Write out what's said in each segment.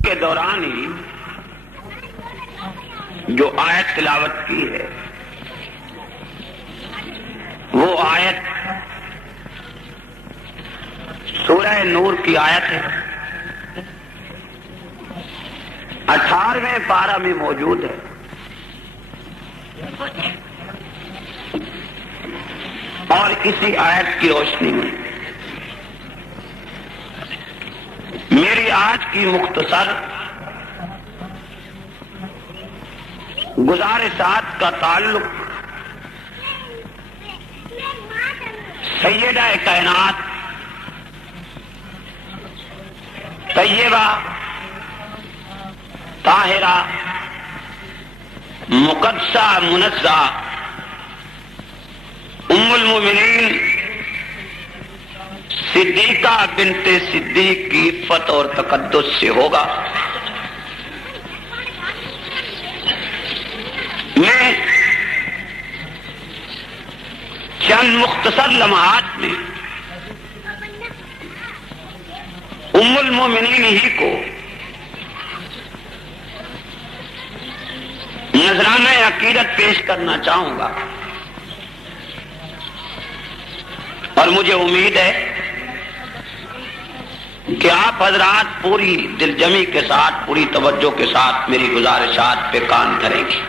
کے دوران ہی جو آیت تلاوت کی ہے وہ آیت سورہ نور کی آیت ہے، 18ویں پارہ میں موجود ہے۔ اور اسی آیت کی روشنی میں میری آج کی مختصر گزارشات کا تعلق سیدہ کائنات طیبہ طاہرہ مقدسہ منزہ ام المومنین صدیقہ بنت صدیق کی عفت اور تقدس سے ہوگا۔ میں چند مختصر لمحات میں ام المومنین ہی کو نذرانہ عقیدت پیش کرنا چاہوں گا، اور مجھے امید ہے کہ آپ حضرات پوری دل جمی کے ساتھ، پوری توجہ کے ساتھ میری گزارشات پہ کان دھریں گے۔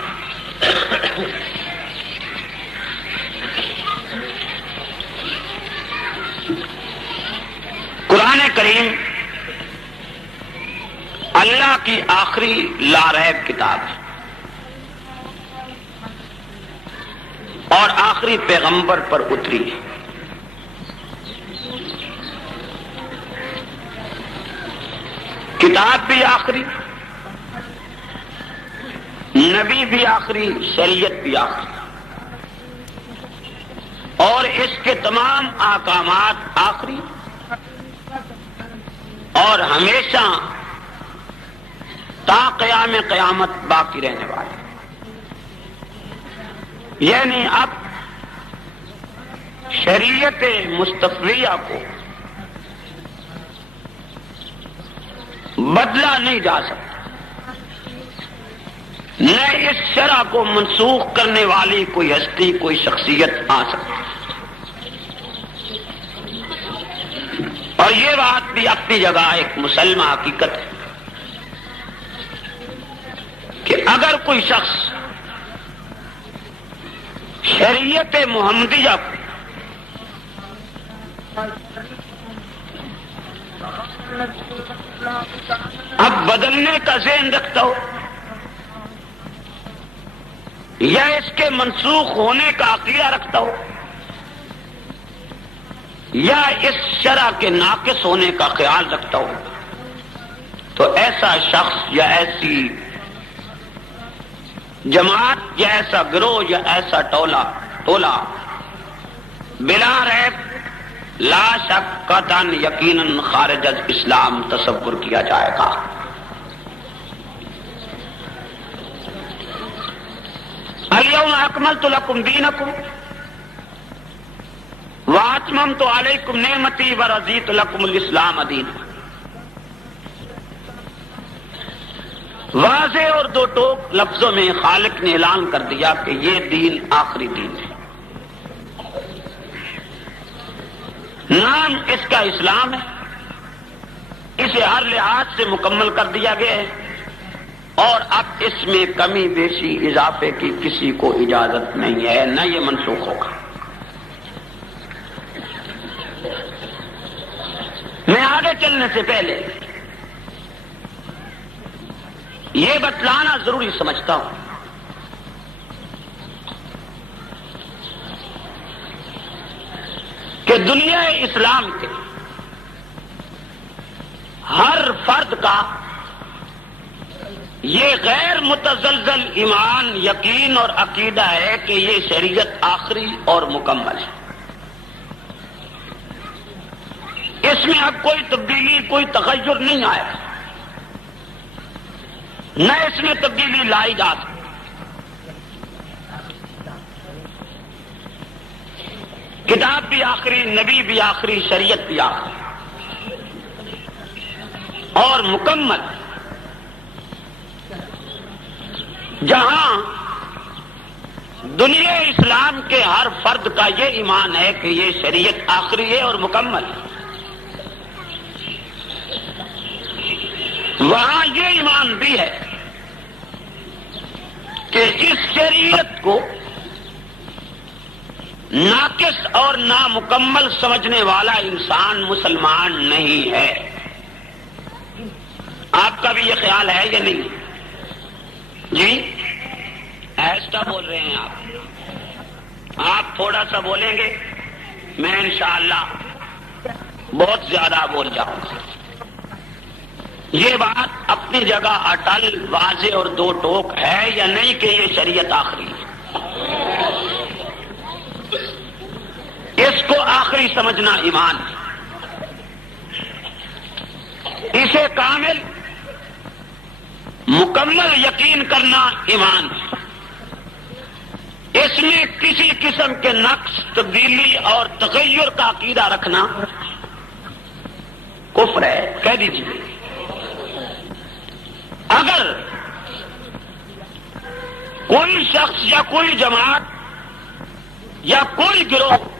قرآن کریم اللہ کی آخری لاریب کتاب ہے اور آخری پیغمبر پر اتری ہے۔ کتاب بھی آخری، نبی بھی آخری، شریعت بھی آخری، اور اس کے تمام احکامات آخری اور ہمیشہ تا قیام قیامت باقی رہنے والے۔ یعنی اب شریعت مصطفیہ کو بدلا نہیں جا سکتا، نہ اس شرع کو منسوخ کرنے والی کوئی ہستی، کوئی شخصیت آ سکتی۔ اور یہ بات بھی اپنی جگہ ایک مسلمہ حقیقت ہے کہ اگر کوئی شخص شریعت محمدیہ کو اب بدلنے کا ذہن رکھتا ہو یا اس کے منسوخ ہونے کا عقیدہ رکھتا ہو یا اس شرع کے ناقص ہونے کا خیال رکھتا ہو، تو ایسا شخص یا ایسی جماعت یا ایسا گروہ یا ایسا ٹولہ بلا ریب لا شک قطعاً یقیناً خارج از اسلام تصور کیا جائے گا۔ الیوم اکملت لکم دینکم واتممت علیکم نعمتی ورضیت لکم الاسلام دینا۔ واضح اور دو ٹوک لفظوں میں خالق نے اعلان کر دیا کہ یہ دین آخری دین ہے۔ نام اس کا اسلام ہے، اسے ہر لحاظ سے مکمل کر دیا گیا ہے، اور اب اس میں کمی بیشی اضافے کی کسی کو اجازت نہیں ہے، نہ یہ منسوخ ہوگا۔ میں آگے چلنے سے پہلے یہ بتلانا ضروری سمجھتا ہوں کہ دنیا اسلام کے ہر فرد کا یہ غیر متزلزل ایمان، یقین اور عقیدہ ہے کہ یہ شریعت آخری اور مکمل ہے۔ اس میں اب کوئی تبدیلی، کوئی تغیر نہیں آئے گا، نہ اس میں تبدیلی لائی جا سکتی۔ کتاب بھی آخری، نبی بھی آخری، شریعت بھی آخری اور مکمل. جہاں دنیا اسلام کے ہر فرد کا یہ ایمان ہے کہ یہ شریعت آخری ہے اور مکمل ہے، وہاں یہ ایمان بھی ہے کہ اس شریعت کو ناقص اور نامکمل سمجھنے والا انسان مسلمان نہیں ہے. آپ کا بھی یہ خیال ہے یا نہیں؟ جی ایسا بول رہے ہیں آپ تھوڑا سا بولیں گے میں انشاءاللہ بہت زیادہ بول جاؤں گا. یہ بات اپنی جگہ اٹل، واضح اور دو ٹوک ہے یا نہیں کہ یہ شریعت آخری ہے؟ اس کو آخری سمجھنا ایمان ہے. اسے کامل مکمل یقین کرنا ایمان ہے. اس میں کسی قسم کے نقص، تبدیلی اور تغیر کا عقیدہ رکھنا کفر ہے. کہہ دیجیے اگر کوئی شخص یا کوئی جماعت یا کوئی گروہ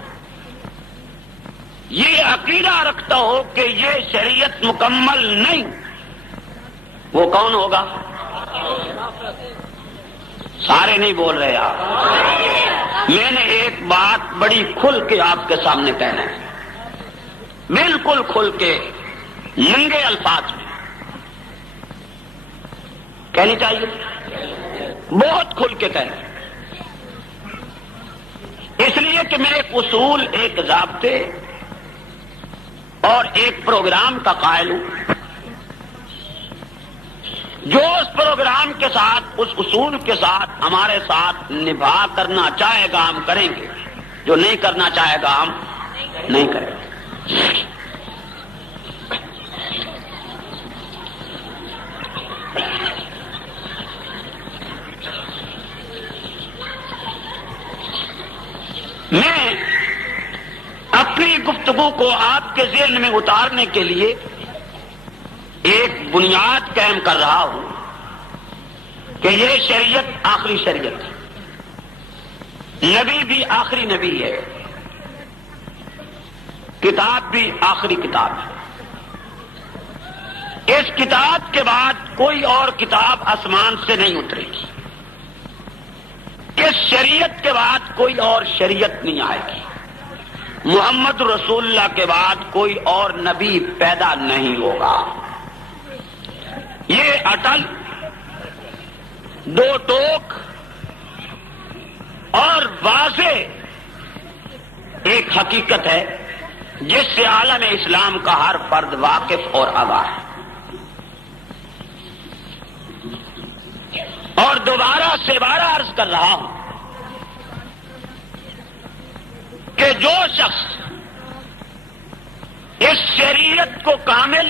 یہ عقیدہ رکھتا ہو کہ یہ شریعت مکمل نہیں، وہ کون ہوگا؟ سارے نہیں بول رہے آپ. میں نے ایک بات بڑی کھل کے آپ کے سامنے کہنا ہے، بالکل کھل کے ننگے الفاظ میں کہنی چاہیے، بہت کھل کے کہنا. اس لیے کہ میں ایک اصول، ایک ضابطے اور ایک پروگرام کا قائل ہوں. جو اس پروگرام کے ساتھ، اس اصول کے ساتھ ہمارے ساتھ نبھا کرنا چاہے گا ہم کریں گے، جو نہیں کرنا چاہے گا ہم نہیں کریں گے. میں اپنی گفتگو کو آپ کے ذہن میں اتارنے کے لیے ایک بنیاد قائم کر رہا ہوں کہ یہ شریعت آخری شریعت ہے، نبی بھی آخری نبی ہے، کتاب بھی آخری کتاب ہے. اس کتاب کے بعد کوئی اور کتاب آسمان سے نہیں اترے گی. اس شریعت کے بعد کوئی اور شریعت نہیں آئے گی. محمد رسول اللہ کے بعد کوئی اور نبی پیدا نہیں ہوگا. یہ اٹل، دو ٹوک اور واضح ایک حقیقت ہے جس سے عالم اسلام کا ہر فرد واقف اور آگاہ ہے. اور دوبارہ سے بارہ عرض کر رہا ہوں کہ جو شخص اس شریعت کو کامل،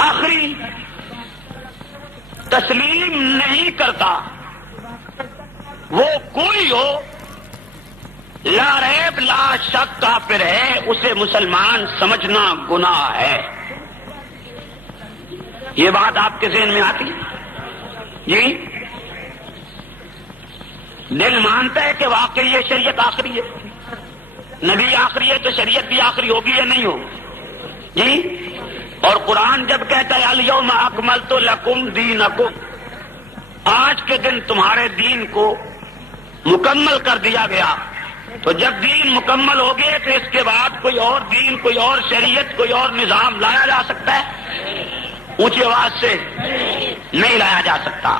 آخری تسلیم نہیں کرتا، وہ کوئی ہو، لا ریب لا شک کافر ہے. اسے مسلمان سمجھنا گناہ ہے. یہ بات آپ کے ذہن میں آتی ہے؟ جی دل مانتا ہے کہ واقعی یہ شریعت آخری ہے، نبی آخری ہے تو شریعت بھی آخری ہوگی یا نہیں ہوگی؟ جی اور قرآن جب کہتا ہے الیوم اکملت لکم دینکم، آج کے دن تمہارے دین کو مکمل کر دیا گیا، تو جب دین مکمل ہو گئے تو اس کے بعد کوئی اور دین، کوئی اور شریعت، کوئی اور نظام لایا جا سکتا ہے؟ اونچی آواز سے نہیں لایا جا سکتا.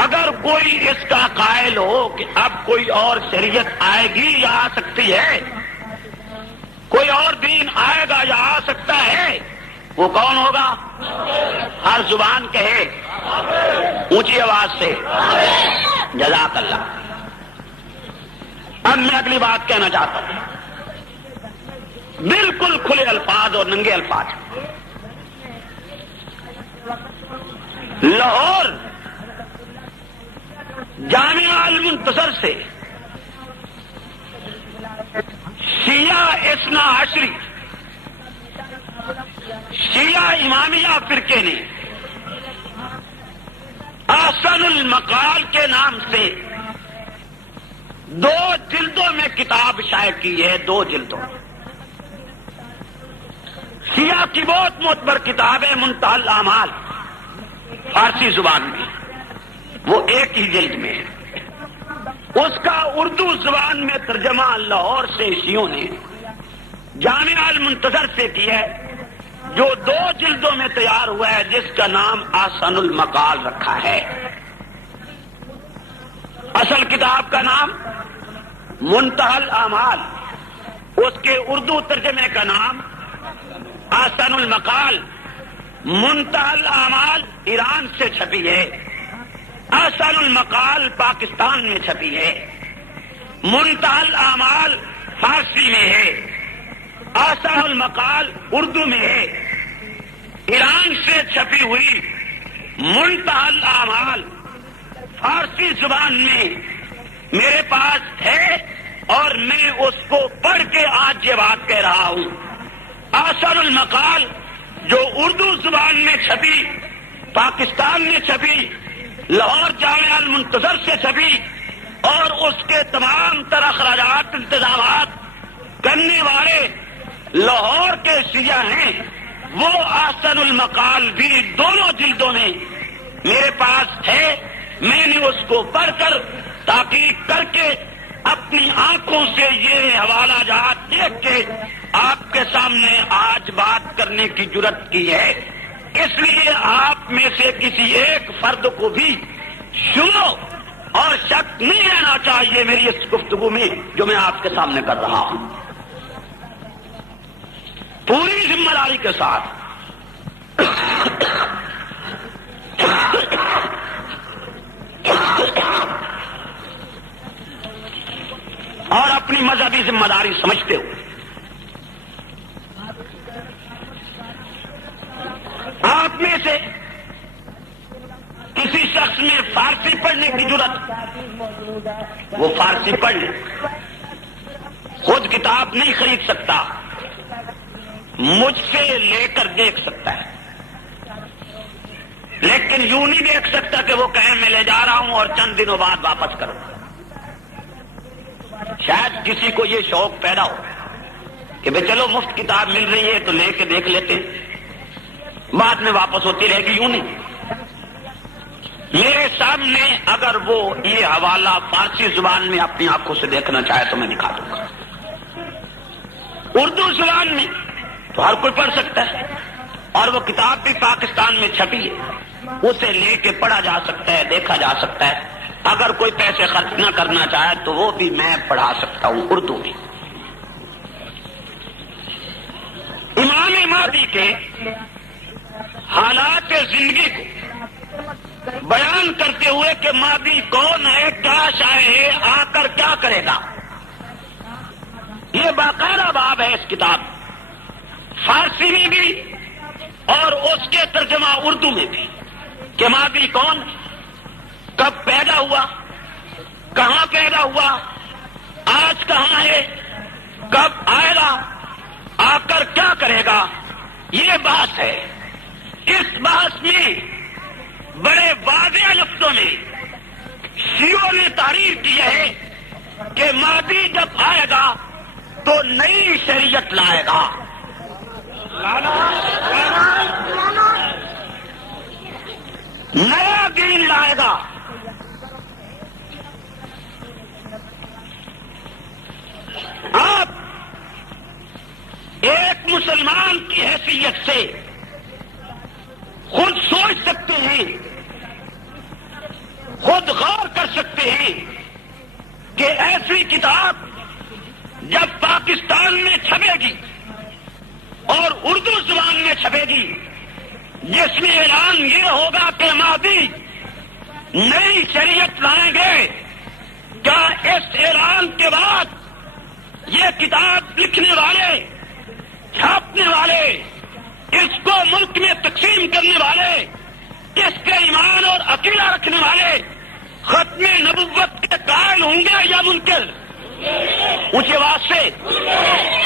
اگر کوئی اس کا قائل ہو کہ اب کوئی اور شریعت آئے گی یا آ سکتی ہے، کوئی اور دین آئے گا یا آ سکتا ہے، وہ کون ہوگا؟ ہر زبان کہے اونچی آواز سے جزاک اللہ. اب میں اگلی بات کہنا چاہتا ہوں، بالکل کھلے الفاظ اور ننگے الفاظ. لاہور جامعہ المنتصر سے اثنا عشری شیعہ امامیہ فرقے نے احسن المقال کے نام سے 2 جلدوں میں کتاب شائع کی ہے، 2 جلدوں۔ شیعہ کی بہت معتبر کتاب ہے منتہی الاعمال، فارسی زبان میں، وہ ایک ہی جلد میں ہے۔ اس کا اردو زبان میں ترجمہ لاہور سے شیعوں نے جامعہ المنتظر سے کیا ہے، جو 2 جلدوں میں تیار ہوا ہے، جس کا نام احسن المقال رکھا ہے۔ اصل کتاب کا نام منتہی الاعمال، اس کے اردو ترجمے کا نام احسن المقال۔ منتہی الاعمال ایران سے چھپی ہے، احسن المقال پاکستان میں چھپی ہے، منتہی الاعمال فارسی میں ہے، احسن المقال اردو میں ہے۔ ایران سے چھپی ہوئی منتہی الاعمال فارسی زبان میں میرے پاس ہے، اور میں اس کو پڑھ کے آج یہ بات کہہ رہا ہوں۔ احسن المقال جو اردو زبان میں چھپی، پاکستان میں چھپی، لاہور جامعہ المنتظر سے چھپی، اور اس کے تمام تر اخراجات انتظامات کرنے والے لاہور کے شیعہ ہیں، وہ احسن المقال بھی 2 جلدوں میں میرے پاس ہے۔ میں نے اس کو پڑھ کر تحقیق کر کے اپنی آنکھوں سے یہ حوالہ جات دیکھ کے آپ کے سامنے آج بات کرنے کی جرات کی ہے۔ اس لیے آپ میں سے کسی ایک فرد کو بھی سنو اور شک نہیں رہنا چاہیے میری اس گفتگو میں جو میں آپ کے سامنے کر رہا ہوں، پوری ذمہ داری کے ساتھ۔ اور اپنی مذہبی ذمہ داری سمجھتے ہو۔ آپ میں سے کسی شخص میں فارسی پڑھنے کی جرات، وہ فارسی پڑھ لے، خود کتاب نہیں خرید سکتا، مجھ سے لے کر دیکھ سکتا ہے، لیکن یوں نہیں دیکھ سکتا کہ وہ کہے میں لے جا رہا ہوں اور چند دنوں بعد واپس کروں۔ شاید کسی کو یہ شوق پیدا ہو کہ بھئی چلو مفت کتاب مل رہی ہے تو لے کے دیکھ لیتے ہیں، بعد میں واپس ہوتی رہے گی، یوں نہیں۔ میرے سامنے اگر وہ یہ حوالہ فارسی زبان میں اپنی آنکھوں سے دیکھنا چاہے تو میں دکھا دوں گا، اردو زبان میں تو ہر کوئی پڑھ سکتا ہے، اور وہ کتاب بھی پاکستان میں چھپی ہے، اسے لے کے پڑھا جا سکتا ہے، دیکھا جا سکتا ہے۔ اگر کوئی پیسے خرچ نہ کرنا چاہے تو وہ بھی میں پڑھا سکتا ہوں اردو میں۔ امام مہدی کے حالات زندگی کو بیان کرتے ہوئے کہ مہدی کون ہے، کیا شائع ہے، آ کر کیا کرے گا، یہ باقاعدہ باب ہے اس کتاب، فارسی میں بھی اور اس کے ترجمہ اردو میں بھی، کہ مہدی کون، کب پیدا ہوا، کہاں پیدا ہوا، آج کہاں ہے، کب آئے گا، آ کر کیا کرے گا، یہ بات ہے۔ اس بات میں بڑے واضح لفظوں میں شیعوں نے تعریف کی ہے کہ مہدی جب آئے گا تو نئی شریعت لائے گا، نیا دین لائے گا۔ آپ ایک مسلمان کی حیثیت سے خود سوچ سکتے ہیں، خود غور کر سکتے ہیں کہ ایسی کتاب جب پاکستان میں چھپے گی اور اردو زبان میں چھپے گی، جس میں اعلان یہ ہوگا کہ مہدی نئی شریعت لائیں گے، کیا اس اعلان کے بعد یہ کتاب لکھنے والے، چھاپنے والے، اس کو ملک میں تقسیم کرنے والے، اس کے ایمان اور عقیدہ رکھنے والے ختم نبوت کے قائل ہوں گے یا منکر؟ اونچی آواز سے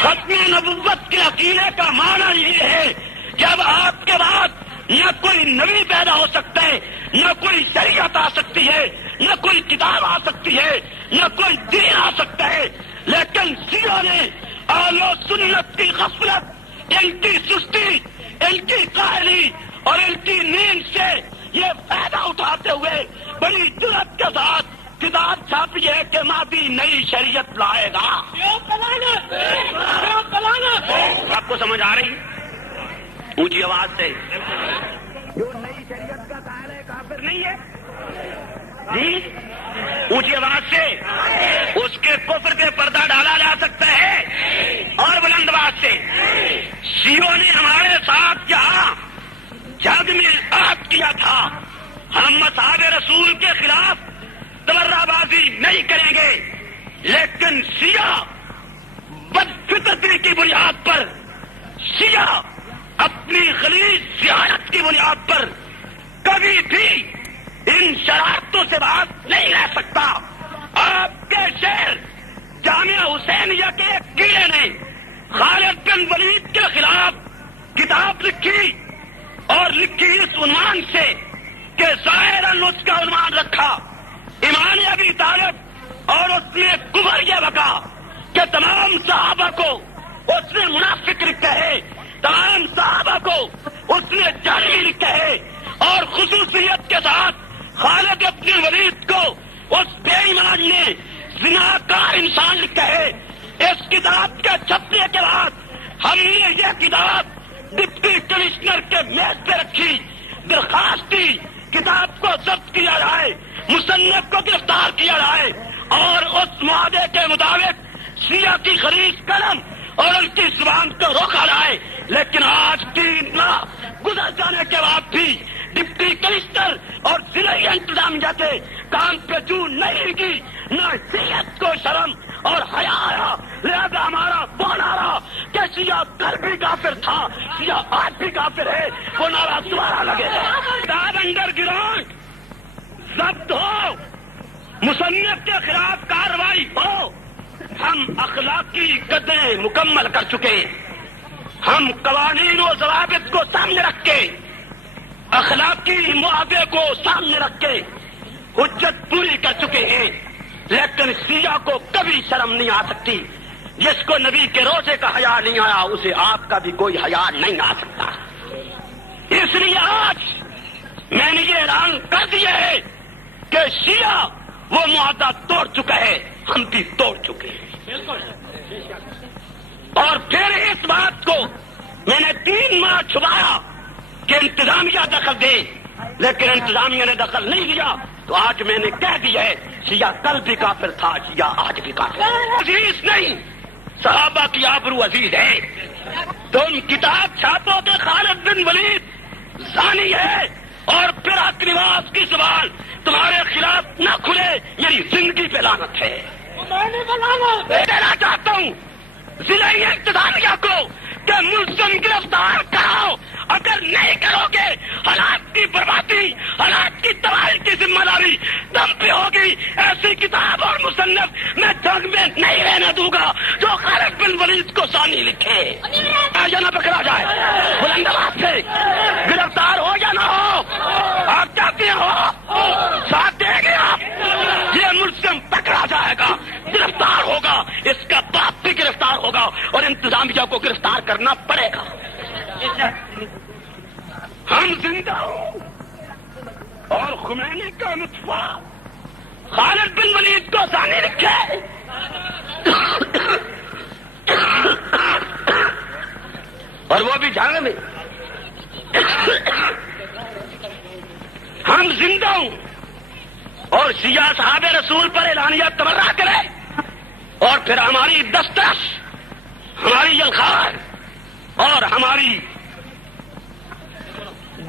ختم نبوت کے عقیدے کا معنی یہ ہے کہ اب آپ کے بعد نہ کوئی نبی پیدا ہو سکتا ہے، نہ کوئی شریعت آ سکتی ہے، نہ کوئی کتاب آ سکتی ہے، نہ کوئی دین آ سکتا ہے، لیکن شیعوں نے اہل سنت کی غفلت، ان کی سستی، ان کی کاہلی اور ان کی نیند سے یہ فائدہ اٹھاتے ہوئے بڑی جرأت کے ساتھ کتاب چھاپی ہے کہ مہدی نئی شریعت لائے گا۔ آپ کو سمجھ آ رہی؟ اونچی آواز سے، جو نئی شریعت کا قائل ہے کافر نہیں ہے جی؟ اونچی آواز سے، اس کے کفر پہ پردہ ڈالا جا سکتا ہے؟ اور بلند آواز سے، شیعوں نے ہمارے ساتھ یہاں جنگ میں عہد کیا تھا ہم اصحاب رسول کے خلاف تبرہ بازی نہیں کریں گے، لیکن شیعہ بدفطرتی کی بنیاد پر، شیعہ اپنی غلیظ سیاست کی بنیاد پر کبھی بھی ان شرارتوں سے بات نہیں رہ سکتا۔ آپ کے شہر جامعہ حسینیہ کے ایک کیڑے نے خالد بن ولید کے خلاف کتاب لکھی اور لکھی اس عنوان سے کہ ظاہراً اس کا عنوان رکھا ایمان ابی طالب، اور اس نے کفر یہ بکا کہ تمام صحابہ کو اس نے منافق لکھا ہے، تمام صحابہ کو اس نے جہنمی لکھا ہے، اور خصوصیت کے ساتھ خالد بن ولید کو اس بے ایمان نے زناکار انسان لکھا ہے۔ اس کتاب کے چھپنے کے بعد ہم نے یہ کتاب ڈپٹی کمشنر کے میز پہ رکھی، درخواست دی کتاب کو ضبط کیا جائے، مصنف کو گرفتار کیا جائے، اور اس معاہدے کے مطابق شیعہ کی خلیج قلم اور ان کی زبان کو روکا جائے۔ لیکن آج 3 ماہ گزر جانے کے بعد بھی ڈپٹی کمشنر اور ضلع انتظامیہ کے کام پہ جو نہیں لگی، نہ شیعت کو شرم اور حیا آیا، لہذا ہمارا بول آ رہا کہ شیعہ کل بھی کافر تھا، شیعہ آج بھی کافر ہے، وہ نعرہ دوبارہ لگے گا۔ انڈر گراؤنڈ ضبط ہو، مصنف کے خلاف کارروائی ہو۔ ہم اخلاقی قدریں مکمل کر چکے، ہم قوانین و ضوابط کو سامنے رکھ کے، اخلاقی معاہدے کو سامنے رکھ کے حجت پوری کر چکے ہیں، لیکن شیعہ کو کبھی شرم نہیں آ سکتی۔ جس کو نبی کے روزے کا حیا نہیں آیا، اسے آپ کا بھی کوئی حیا نہیں آ سکتا۔ اس لیے آج میں نے یہ اعلان کر دیا ہے کہ شیعہ وہ معاہدہ توڑ چکا ہے، ہم بھی توڑ چکے ہیں۔ اور پھر اس بات کو میں نے 3 ماہ چھپایا کہ انتظامیہ دخل دے، لیکن انتظامیہ نے دخل نہیں دیا، تو آج میں نے کہہ دیا ہے شیعہ کل بھی کافر تھا، شیعہ آج بھی کافر ہے۔ عزیز نہیں، صحابہ کی آبرو عزیز ہے۔ تم کتاب چھاپو کہ خالد بن ولید زانی ہے، اور پھر حق نواز کی زبان تمہارے خلاف نہ کھلے، میری زندگی پہ لعنت ہے۔ میں کہنا چاہتا ہوں ضلع انتظامیہ کو کہ ملزم گرفتار کراؤ، اگر نہیں کرو گے حالات کی بربادی، حالات کی تباہی کی ذمہ داری تم پہ ہوگی۔ ایسی کتاب اور مصنف میں جنگ میں نہیں رہنے دوں گا جو خالد بن ولید کو ثانی لکھے، یا نہ پکڑا جائے۔ بلند آواز سے گرفتار ہو یا نہ ہو، آپ چاہتے ہو ساتھ دیں گے آپ؟ یہ ملزم پکڑا جائے گا، گرفتار ہوگا، اس کا باپ بھی گرفتار ہوگا، اور انتظامیہ کو گرفتار کرنا پڑے گا۔ ہم زندہ ہوں، اور خمینی کا نطفہ خالد بن ولید کو ثانی لکھے، اور وہ بھی جنگ میں۔ ہم زندہ ہوں، اور شیعہ صحاب رسول پر اعلانیہ تبرہ کرے، اور پھر ہماری دسترس، ہماری الخار اور ہماری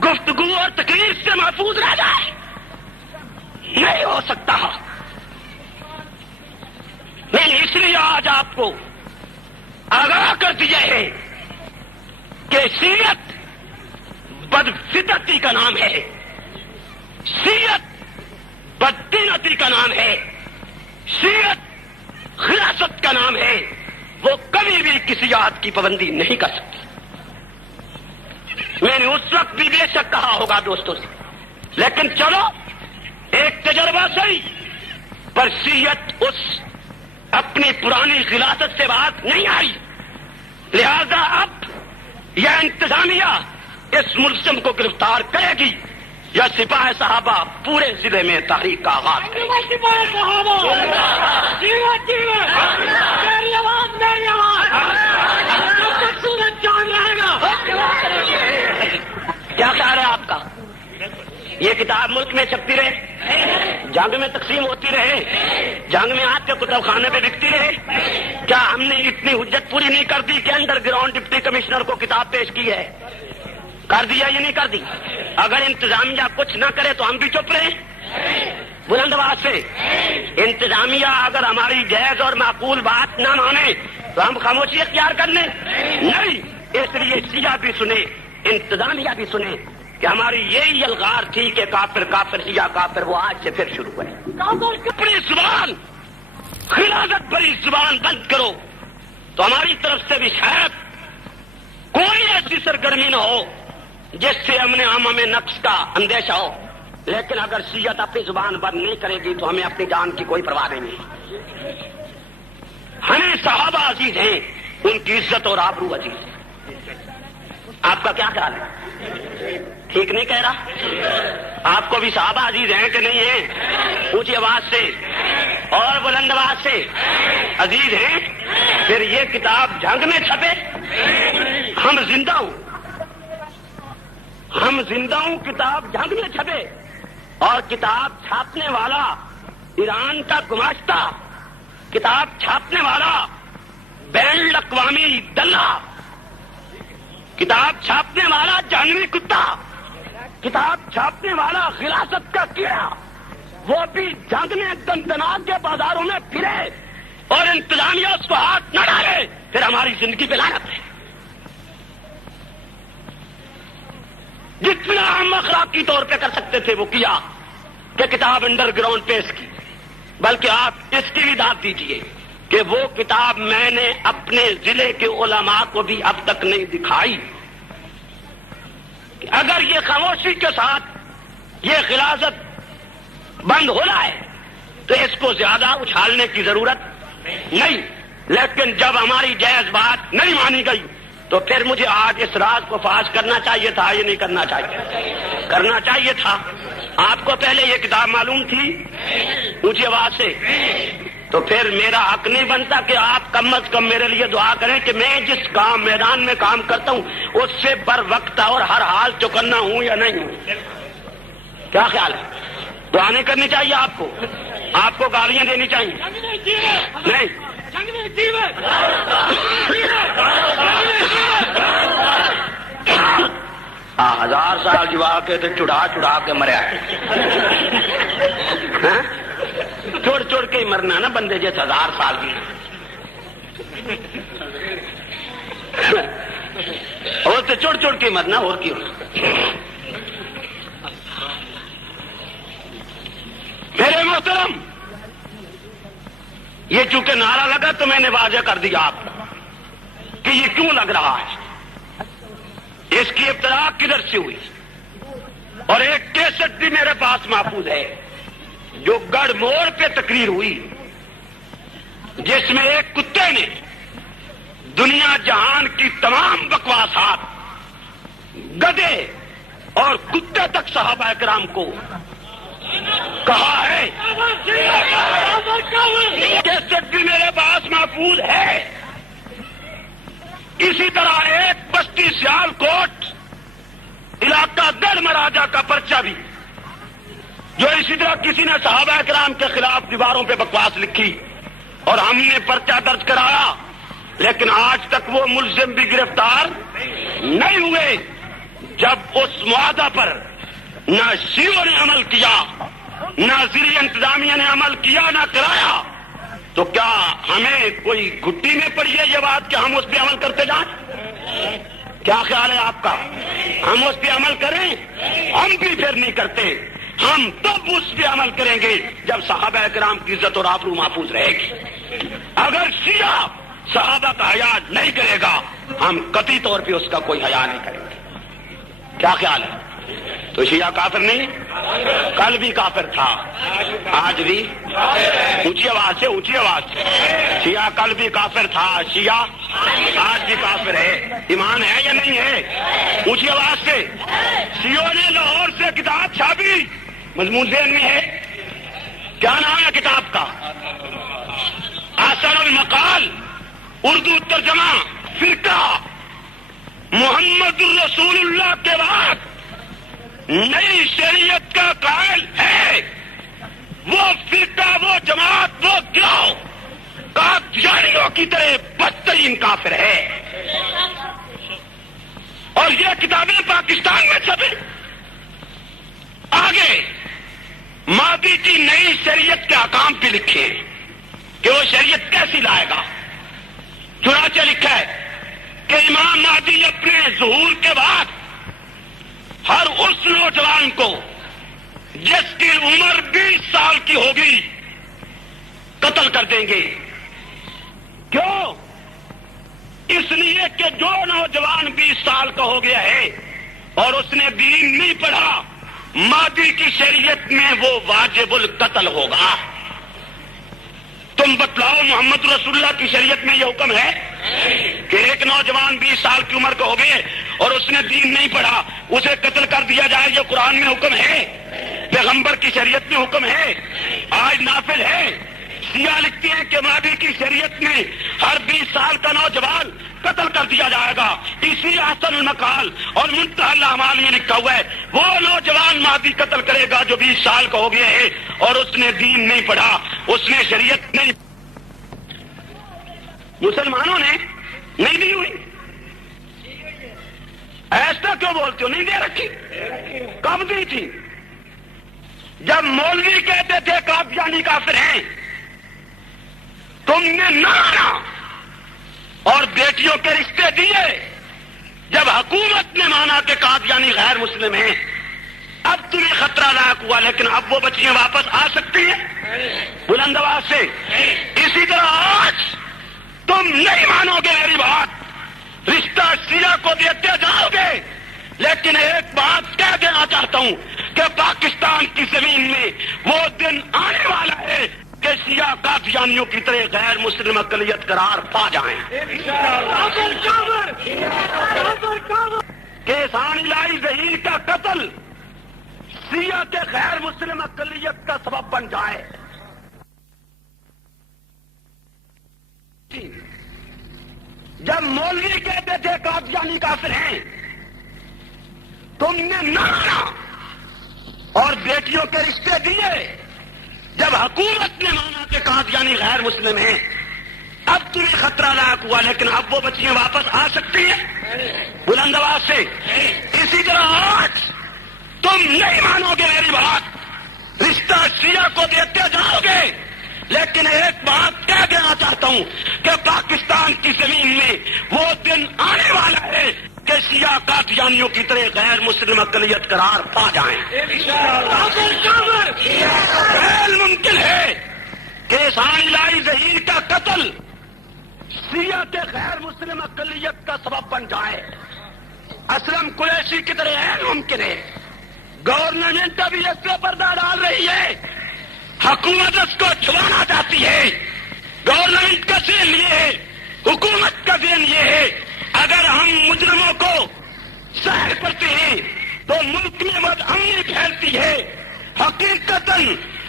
گفتگو اور تقریر سے محفوظ رہ جائے، نہیں ہو سکتا۔ میں نے اس لیے آج آپ کو آگاہ کر دیا ہے کہ شیعت بدفطرتی کا نام ہے، شیعت بددینتی کا نام ہے، شیعت خلاصت کا نام ہے، وہ کبھی بھی کسی یاد کی پابندی نہیں کر سکتی. میں نے اس وقت بھی بے شک کہا ہوگا دوستوں سے، لیکن چلو ایک تجربہ صحیح، پر شیعت اس اپنی پرانی خلافت سے بات نہیں آئی، لہذا اب یہ انتظامیہ اس ملزم کو گرفتار کرے گی یا سپاہ صحابہ پورے ضلع میں تحریک کا آغاز کرے گی. کیا خیال ہے آپ کا؟ یہ کتاب ملک میں چھپتی رہے، جنگ میں تقسیم ہوتی رہے، جنگ میں آج کے کتب خانے پہ بکتی رہے؟ کیا ہم نے اتنی حجت پوری نہیں کر دی کہ انڈر گراؤنڈ ڈپٹی کمشنر کو کتاب پیش کی ہے؟ کر دیا یا نہیں کر دی؟ اگر انتظامیہ کچھ نہ کرے تو ہم بھی چپ رہے؟ بلند آواز سے انتظامیہ اگر ہماری جائز اور معقول بات نہ مانے تو ہم خاموشی اختیار کر لیں؟ نہیں. اس لیے شیعہ بھی سنے، انتظامیہ بھی سنے کہ ہماری یہی الغار تھی کہ کافر کافر شیعہ کافر، وہ آج سے پھر شروع ہوئے. اپنی زبان، خلافت بھری زبان بند کرو تو ہماری طرف سے بھی شاید کوئی ایسی سرگرمی نہ ہو جس سے ہم میں نقص کا اندیشہ ہو، لیکن اگر شیعت اپنی زبان بند نہیں کرے گی تو ہمیں اپنی جان کی کوئی پرواہ نہیں. ہمیں صحابہ عزیز ہیں، ان کی عزت اور آبرو عزیز ہے. آپ کا کیا خیال ہے؟ ٹھیک نہیں کہہ رہا؟ آپ کو بھی صحابہ عزیز ہیں کہ نہیں ہیں؟ اونچی آواز سے اور بلند آواز سے عزیز ہیں. پھر یہ کتاب جنگ میں چھپے، ہم زندہ ہوں، ہم زندہ ہوں، کتاب جنگ میں چھپے اور کتاب چھاپنے والا ایران کا گماشتہ، کتاب چھاپنے والا بین الاقوامی دلہ، کتاب چھاپنے والا جانوی کتا، کتاب چھاپنے والا خلاصت کا کیڑا، وہ بھی جنگ میں دندنا کے بازاروں میں پھرے اور انتظامیہ اس کو ہاتھ نہ ڈالے، پھر ہماری زندگی پہ لعنت ہے. جتنا ہم اخلاقی طور پہ کر سکتے تھے وہ کیا کہ کتاب انڈر گراؤنڈ پیش کی، بلکہ آپ اس کی بھی داد دیجیے کہ وہ کتاب میں نے اپنے ضلع کے علماء کو بھی اب تک نہیں دکھائی. اگر یہ خاموشی کے ساتھ یہ خلافت بند ہو رہا ہے تو اس کو زیادہ اچھالنے کی ضرورت نہیں، لیکن جب ہماری جائز بات نہیں مانی گئی تو پھر مجھے آج اس راز کو فاش کرنا چاہیے تھا یا نہیں کرنا چاہیے؟ کرنا چاہیے تھا. آپ کو پہلے یہ کتاب معلوم تھی اونچی آواز سے؟ تو پھر میرا حق نہیں بنتا کہ آپ کم از کم میرے لیے دعا کریں کہ میں جس کام میدان میں کام کرتا ہوں اس سے بر وقت اور ہر حال چکنا ہوں یا نہیں ہوں؟ کیا خیال ہے؟ دعا نہیں کرنی چاہیے آپ کو گالیاں دینی چاہیے؟ نہیں. ہزار سال جوا کے تو چڑا کے مریا ہے، چڑ کے ہی مرنا نا بندے جیسے 1000 سال کی، اور تو چڑ کے مرنا اور کیوں. میرے محترم، یہ چونکہ نعرہ لگا تو میں نے واضح کر دیا آپ کو کہ یہ کیوں لگ رہا ہے، اس کی ابتدا کدھر سے ہوئی. اور ایک کیسٹ بھی میرے پاس محفوظ ہے جو گڑھ موڑ پہ تقریر ہوئی، جس میں ایک کتے نے دنیا جہان کی تمام بکواسات گدے اور کتے تک صحابہ کرام کو کہا ہے. کیسٹ بھی میرے پاس محفوظ ہے. اسی طرح ایک بستی سیال کوٹ علاقہ گڑھ مہاراجا کا پرچہ بھی، جو اسی طرح کسی نے صحابہ کرام کے خلاف دیواروں پہ بکواس لکھی اور ہم نے پرچہ درج کرایا، لیکن آج تک وہ ملزم بھی گرفتار نہیں ہوئے. جب اس معاہدہ پر نہ شیعوں نے عمل کیا، نہ ضلعی انتظامیہ نے عمل کیا، نہ کرایا، تو کیا ہمیں کوئی گھٹی میں پڑی ہے یہ بات کہ ہم اس پہ عمل کرتے جائیں؟ کیا خیال ہے آپ کا؟ ہم اس پہ عمل کریں؟ ہم بھی پھر نہیں کرتے. ہم تب اس پہ عمل کریں گے جب صحابہ کرام کی عزت اور آبرو محفوظ رہے گی. اگر شیعہ صحابہ کا حیا نہیں کرے گا، ہم قطعی طور پہ اس کا کوئی حیا نہیں کریں گے۔ کیا خیال ہے؟ تو شیعہ کافر نہیں؟ کل بھی کافر تھا، آج بھی؟ اونچی آواز سے، اونچی آواز سے۔ شیعہ کل بھی کافر تھا، شیعہ آج بھی کافر ہے۔ ایمان ہے یا نہیں ہے؟ اونچی آواز سے۔ شیعوں نے لاہور سے کتاب چھاپی، مضمون ذہن میں ہے؟ کیا نام ہے کتاب کا؟ اثر المقال، اردو ترجمہ فرقہ محمد الرسول اللہ کے بعد نئی شریعت کا قائل ہے، وہ فرقہ، وہ جماعت، وہ گروہ قادیانیوں کی طرح بدترین کافر ہے۔ اور یہ کتابیں پاکستان میں چھپی۔ آگے مہدی کی نئی شریعت کے احکام پہ لکھے کہ وہ شریعت کیسی لائے گا۔ چنانچہ لکھا ہے کہ امام مہدی اپنے ظہور کے بعد ہر اس نوجوان کو جس کی عمر 20 سال کی ہوگی قتل کر دیں گے۔ کیوں؟ اس لیے کہ جو نوجوان 20 سال کا ہو گیا ہے اور اس نے دین نہیں پڑھا، مہدی کی شریعت میں وہ واجب القتل ہوگا۔ تم بتلاؤ محمد رسول اللہ کی شریعت میں یہ حکم ہے کہ ایک نوجوان 20 سال کی عمر کا ہو گئے اور اس نے دین نہیں پڑھا، اسے قتل کر دیا جائے؟ یہ قرآن میں حکم ہے، پیغمبر کی شریعت میں حکم ہے، آج نافذ ہے۔ شیعہ لکھتے ہیں کہ مہدی کی شریعت میں ہر 20 سال کا نوجوان قتل کر دیا جائے گا۔ اسی احسن المقال اور منتہی الاعمال میں لکھا ہوا ہے وہ نوجوان مہدی قتل کرے گا جو 20 سال کا ہو گیا ہے اور اس نے دین نہیں پڑھا، اس نے شریعت نہیں۔ مسلمانوں نے نہیں دی ہوئی؟ ایسا کیوں بولتے ہو؟ نہیں دے رکھی؟ کب دی تھی؟ جب مولوی کہتے تھے قادیانی کافر ہیں، تم نے نہ مانا اور بیٹیوں کے رشتے دیے۔ جب حکومت نے مانا کہ قادیانی غیر مسلم ہیں، اب تمہیں خطرہ لاحق ہوا، لیکن اب وہ بچیاں واپس آ سکتی ہیں بلند آواز سے۔ اسی طرح آج تم نہیں مانو گے میری بات، رشتہ شیعہ کو دیتے جاؤ گے، لیکن ایک بات کہہ دینا چاہتا ہوں کہ پاکستان کی زمین میں وہ دن آنے والا ہے کہ شیعہ قادیانیوں کی طرح غیر مسلم اقلیت قرار پا جائیں۔ کہ ثانی لائی ظہیر کا قتل شیعہ کے غیر مسلم اقلیت کا سبب بن جائے۔ جب مولوی کہتے تھے قادیانی کافر ہیں، تم نے نہ مانا اور بیٹیوں کے رشتے دیے۔ جب حکومت نے مانا کہ قادیانی غیر مسلم ہیں، اب تمہیں خطرہ لاحق ہوا، لیکن اب وہ بچیاں واپس آ سکتی ہیں بلند آواز سے۔ اسی طرح آج تم نہیں مانو گے میری بات، رشتہ شیعہ کو دیتے جاؤ گے، لیکن ایک بات کہہ دینا چاہتا ہوں کہ پاکستان کی زمین میں وہ دن آنے والا ہے کہ شیعہ قادیانیوں کی طرح غیر مسلم اقلیت قرار پا جائیں۔ غیر ممکن ہے کہ ثانی لائی ظہیر کا قتل شیعہ کے غیر مسلم اقلیت کا سبب بن جائے۔ اسلم قریشی کی طرح غیر ممکن ہے۔ گورنمنٹ ابھی اس پہ پردہ ڈال رہی ہے، حکومت اس کو چھپانا چاہتی ہے۔ گورنمنٹ کا ذہن یہ ہے، حکومت کا ذہن یہ ہے، اگر ہم مجرموں کو سیر کرتے ہیں تو ملک میں بدامنی پھیلتی ہے۔ حقیقتاً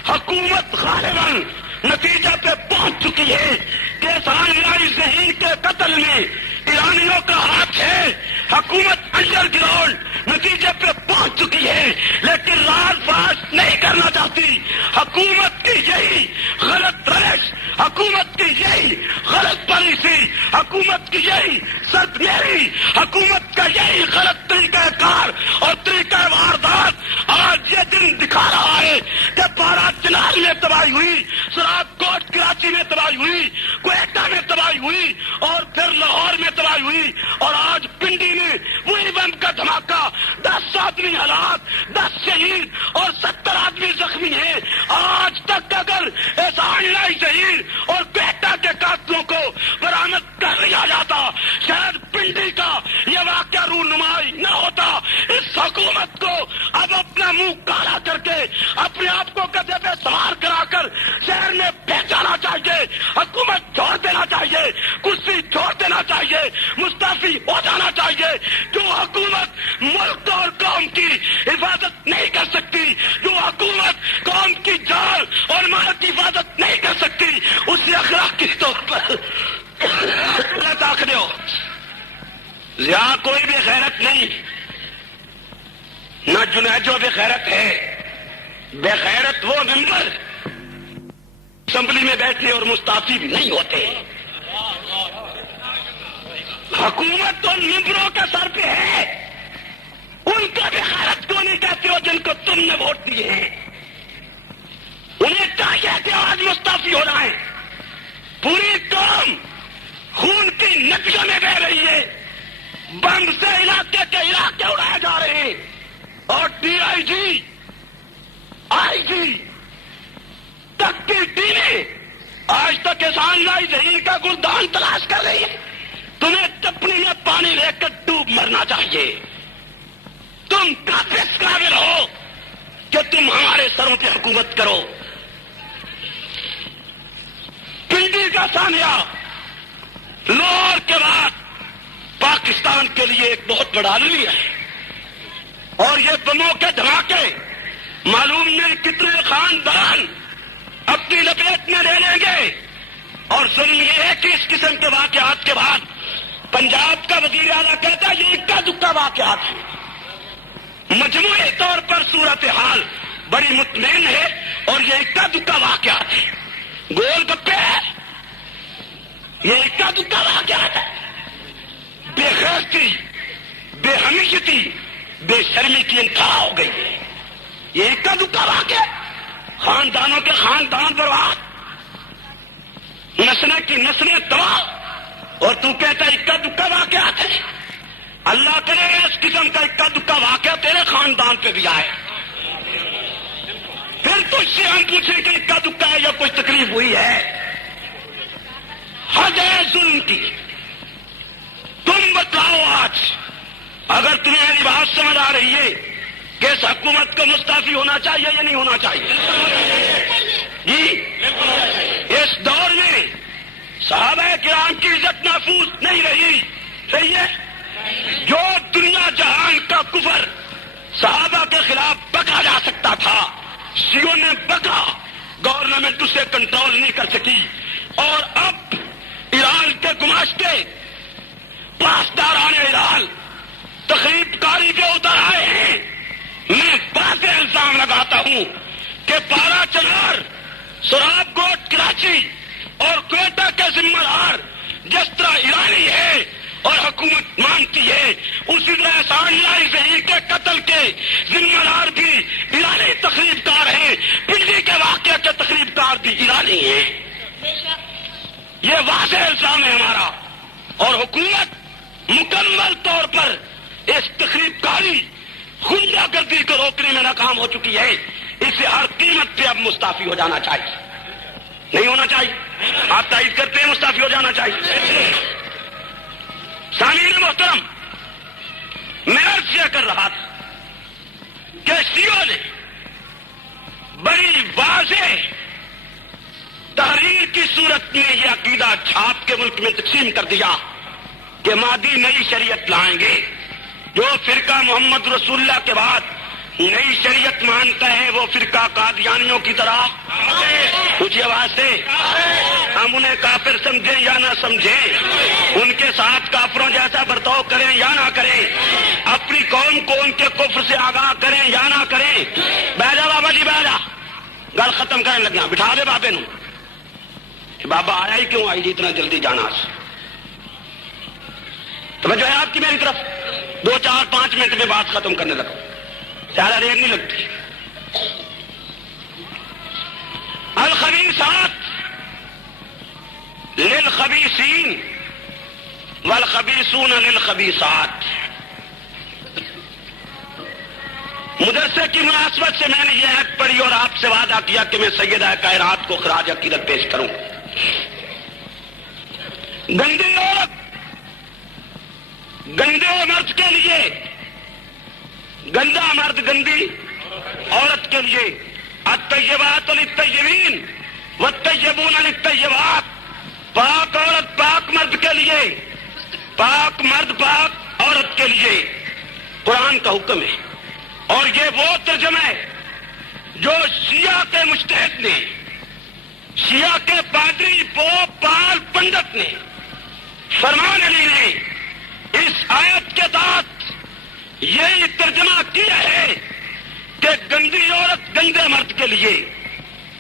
حکومت غالباً نتیجہ پہ پہنچ چکی ہے کہ ثانی لائی ظہیر کے قتل میں ایرانیوں کا ہاتھ ہے۔ حکومت انڈر گراؤنڈ نتیجے پہ پہنچ چکی ہے، لیکن راز فاش نہیں کرنا چاہتی۔ حکومت کی یہی غلط روش، حکومت کی یہی غلط پالیسی، حکومت کی یہی سرمیری، حکومت کا یہی غلط طریقہ کار اور طریقہ واردات آج یہ دن دکھا رہا ہے کہ پارا چنار میں تباہی ہوئی، سراب کوٹ کراچی میں تباہی ہوئی، کوئٹہ میں تباہی ہوئی، اور پھر لاہور میں تباہی ہوئی، اور آج پنڈی میں وہی بم کا دھماکہ، 10 آدمی ہلاک، 10 شہید اور 70 آدمی زخمی ہیں۔ آج تک اگر ثانی لائی ظہیر اور کوئٹہ کے قاتلوں کو برآمد شاید پنڈی کا یہ واقعہ رونمائی نہ ہوتا. اس حکومت کو اب اپنا منہ کالا کر کے اپنے آپ کو گدھے پہ سوار کرا کر شہر میں پہنچانا چاہیے. حکومت چھوڑ دینا چاہیے, کرسی چھوڑ دینا چاہیے, مستعفی ہو جانا چاہیے. جو حکومت ملک اور قوم کی حفاظت نہیں کر سکتی, جو حکومت قوم کی جان اور مال کی حفاظت نہیں کر سکتی, اسے اخلاقی طور پر طاقت دو. یہاں کوئی بھی غیرت نہیں, نہ جنیجو بے غیرت ہے. بے غیرت وہ ممبر اسمبلی میں بیٹھنے اور مستعفی بھی نہیں ہوتے. حکومت ان ممبروں کے سر پہ ہے, ان کا بھی غیرت کیوں نہیں کہتے ہو جن کو تم نے ووٹ دیے ہیں؟ انہیں چاہیے کہ آج مستعفی ہو رہا ہے. پوری قوم خون کی ندیوں میں بہ رہی ہے, بم سے علاقے کے علاقے اڑائے جا رہے ہیں, اور ڈی آئی جی آئی جی تک کی ٹیمیں آج تک کسان لائی زہیر کا گلدان تلاش کر رہی ہے. تمہیں چپنی میں پانی لے کر ڈوب مرنا چاہیے. تم کس قابل ہو کہ تم ہمارے سروں پہ حکومت کرو؟ پنڈی کا سانحہ لاہور کے بعد پاکستان کے لیے ایک بہت بڑا المیہ ہے, اور یہ بموں کے دھماکے معلوم نہیں کتنے خاندان اپنی لپیٹ میں لے لیں گے. اور ظلم یہ ہے کہ اس قسم کے واقعات کے بعد پنجاب کا وزیر اعلیٰ کہتا ہے یہ اکا دکا واقعات ہیں. مجموعی طور پر صورتحال بڑی مطمئن ہے, اور یہ اکا دکا واقعات ہیں. گول گپے یہ اکا دکا واقعات ہے. بے غیرتی, بے حمیتی, بے شرمی کی انتہا ہو گئی ہے. یہ اکا دکا واقعہ, خاندانوں کے خاندان برباد, نسلیں کی نسلیں تباہ, اور تو کہتا ہے اکا دکا واقعات ہے. اللہ کرے اس قسم کا اکا دکا واقعہ تیرے خاندان پہ بھی آئے, پھر تجھ سے ہم پوچھیں کہ اکا دکا ہے یا کچھ تکلیف ہوئی ہے. حد ہے ظلم کی. تم بتاؤ آج اگر تمہیں میری بات سمجھ آ رہی ہے کہ اس حکومت کو مستعفی ہونا چاہیے یا نہیں ہونا چاہیے؟ جی, اس دور میں صحابہ کرام کی عزت محفوظ نہیں رہی. صحیح ہے, جو دنیا جہان کا کفر صحابہ کے خلاف بکا جا سکتا تھا, شیعوں نے بکا, گورنمنٹ اسے کنٹرول نہیں کر سکی. اور اب ایران کے گماشتے پاسداران ایران تخریب کاری کے اتر آئے ہیں. میں بات الزام لگاتا ہوں کہ پارا چنار, سراب کوٹ کراچی اور کوئٹہ کے ذمہ دار جس طرح ایرانی ہے اور حکومت مانتی ہے, اسی طرح احسان لائی زہیر کے قتل کے ذمہ دار بھی ایرانی تخریب کار ہیں. پنڈی کے واقعے کے تخریب کار بھی ایرانی ہیں. یہ واضح الزام ہے ہمارا, اور حکومت مکمل طور پر اس تخریب کاری خنجہ گردی کو روکنے میں ناکام ہو چکی ہے. اسے ہر قیمت پہ اب مستعفی ہو جانا چاہیے. نہیں ہونا چاہیے؟ آپ تائید کرتے ہیں مستعفی ہو جانا چاہیے؟ سامعین محترم, میں عرض یہ کر رہا تھا کہ شیعوں نے بڑی واضح تحریر کی صورت میں یہ عقیدہ چھاپ کے ملک میں تقسیم کر دیا کہ مہدی نئی شریعت لائیں گے. جو فرقہ محمد رسول اللہ کے بعد نئی شریعت مانتا ہے وہ فرقہ قادیانیوں کی طرح کچھ آواز سے ہم انہیں کافر سمجھیں یا نہ سمجھیں, ان کے ساتھ کافروں جیسا برتاؤ کریں یا نہ کریں, اپنی قوم کو ان کے کفر سے آگاہ کریں یا نہ کریں. بیٹھ جا بابا جی, بیٹھ جا, گل ختم کرنے لگا. بٹھا دے بابے نو. بابا آیا ہی کیوں آئی جی اتنا جلدی جانا؟ توجہ ہے آپ کی میری طرف؟ 2-4-5 منٹ میں بات ختم کرنے لگا, زیادہ دیر نہیں لگتی. الخبیثات للخبیثین والخبیثون للخبیثات. مدرسے کی مناسبت سے میں نے یہ عہد پڑھی اور آپ سے وعدہ کیا کہ میں سیدہ کائنات کو خراج عقیدت پیش کروں. گندی لوگ گندے مرد کے لیے، گندا مرد گندی عورت کے لیے، الطیبات للطیبین والطیبون للطیبات، پاک عورت پاک مرد کے لیے، پاک مرد پاک عورت کے لیے قرآن کا حکم ہے۔ اور یہ وہ ترجمہ ہے جو شیعہ کے مجتہد نے، شیعہ کے پادری پوپ پال پنڈت نے، فرمان علی نے اس آیت کے تحت یہی ترجمہ کیا ہے کہ گندی عورت گندے مرد کے لیے،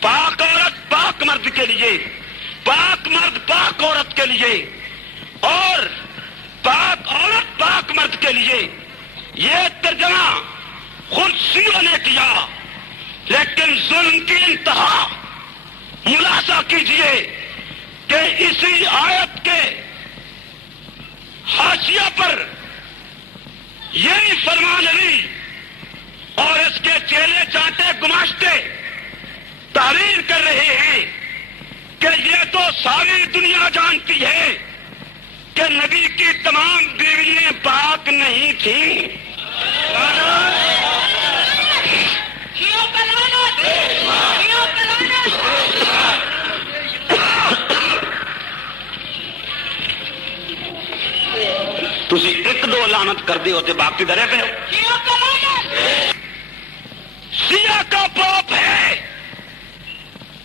پاک عورت پاک مرد کے لیے، پاک مرد پاک عورت کے لیے، اور پاک عورت پاک مرد کے لیے۔ یہ ترجمہ خود شیعوں نے کیا، لیکن ظلم کی انتہا ملاحظہ کیجئے کہ اسی آیت کے حاشیہ پر یہی فرمان علی اور اس کے چیلے چانٹے گماشتے تحریر کر رہے ہیں کہ یہ تو ساری دنیا جانتی ہے کہ نبی کی تمام بیویاں پاک نہیں تھیں۔ تسی ایک دو لعنت کر دی ہوتے باقی ڈرے پہ ہو۔ شیعہ کا پوپ ہے،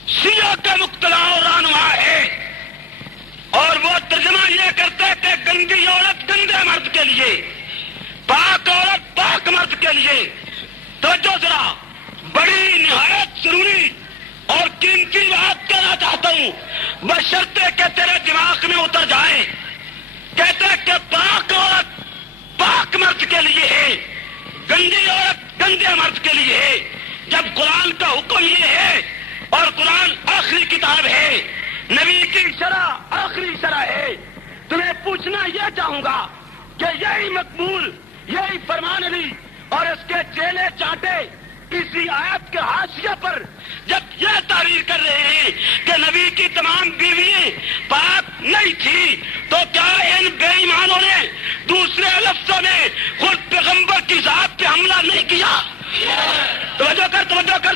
شیعہ کا مقتدی اور رہنما ہے، اور وہ ترجمہ یہ کرتے کہ گندی عورت گندے مرد کے لیے، پاک عورت پاک مرد کے لیے۔ توجہ ذرا، بڑی نہایت ضروری اور قیمتی بات کہنا چاہتا ہوں، بشرطے کہ تیرے دماغ میں اتر جائے۔ کہتے ہیں کہ پاک عورت پاک مرد کے لیے ہے، گندی عورت گندے مرد کے لیے ہے۔ جب قرآن کا حکم یہ ہے اور قرآن آخری کتاب ہے، نبی کی شرع آخری شرع ہے، تمہیں پوچھنا یہ چاہوں گا کہ یہی مقبول، یہی فرمان علی اور اس کے چیلے چانٹے اسی آیت کے حاشیہ پر جب یہ تعبیر کر رہے ہیں کہ نبی کی تمام بیوییں پاک نہیں تھی، تو کیا ان بے ایمانوں نے دوسرے لفظوں میں خود پیغمبر کی ذات پہ حملہ نہیں کیا؟ توجہ کر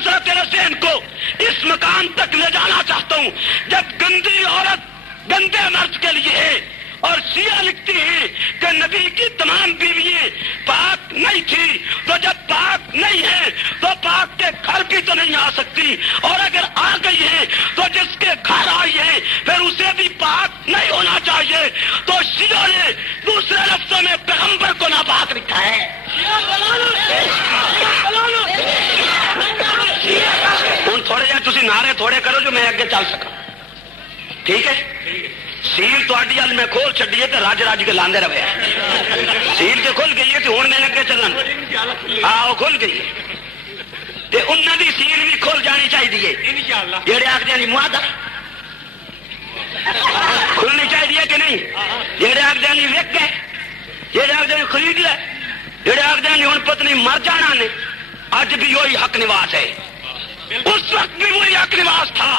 ذرا تیرے ذہن کو اس مقام تک لے جانا چاہتا ہوں۔ جب گندی عورت گندے مرد کے لیے ہے اور شیعہ لکھتی ہیں کہ نبی کی تمام بیوییں پاک نہیں تھی، تو جب پاک نہیں ہے تو پاک کے گھر بھی تو نہیں آ سکتی، اور اگر آ گئی ہے تو جس کے گھر آئی ہے پھر اسے بھی پاک نہیں ہونا چاہیے۔ تو شیعہ نے دوسرے لفظوں میں پیغمبر کو ناپاک لکھا ہے۔ ہوں تھوڑے جہاں تسی نعرے تھوڑے کرو جو میں اگے چل سکا، ٹھیک ہے؟ سیل تھوڑی ال میں کھول چڈی ہے تو رج رج کے لاندے رہے، سیل تو کھل گئی ہے تو ہوں میں اگے چلن آؤ کھل گئی ہے تے انہاں دی سیل بھی کھل جانی چاہیے، جہے آخر جی معاہدہ کھلنی چاہیے کہ نہیں، جہے آخر جی وک گئے، جہے آخر جی خرید لے، جہے آخر جی ہوں پتنی مر جانا نے، اج بھی وہی حق نواز ہے، اس وقت بھی وہی حق نواز تھا۔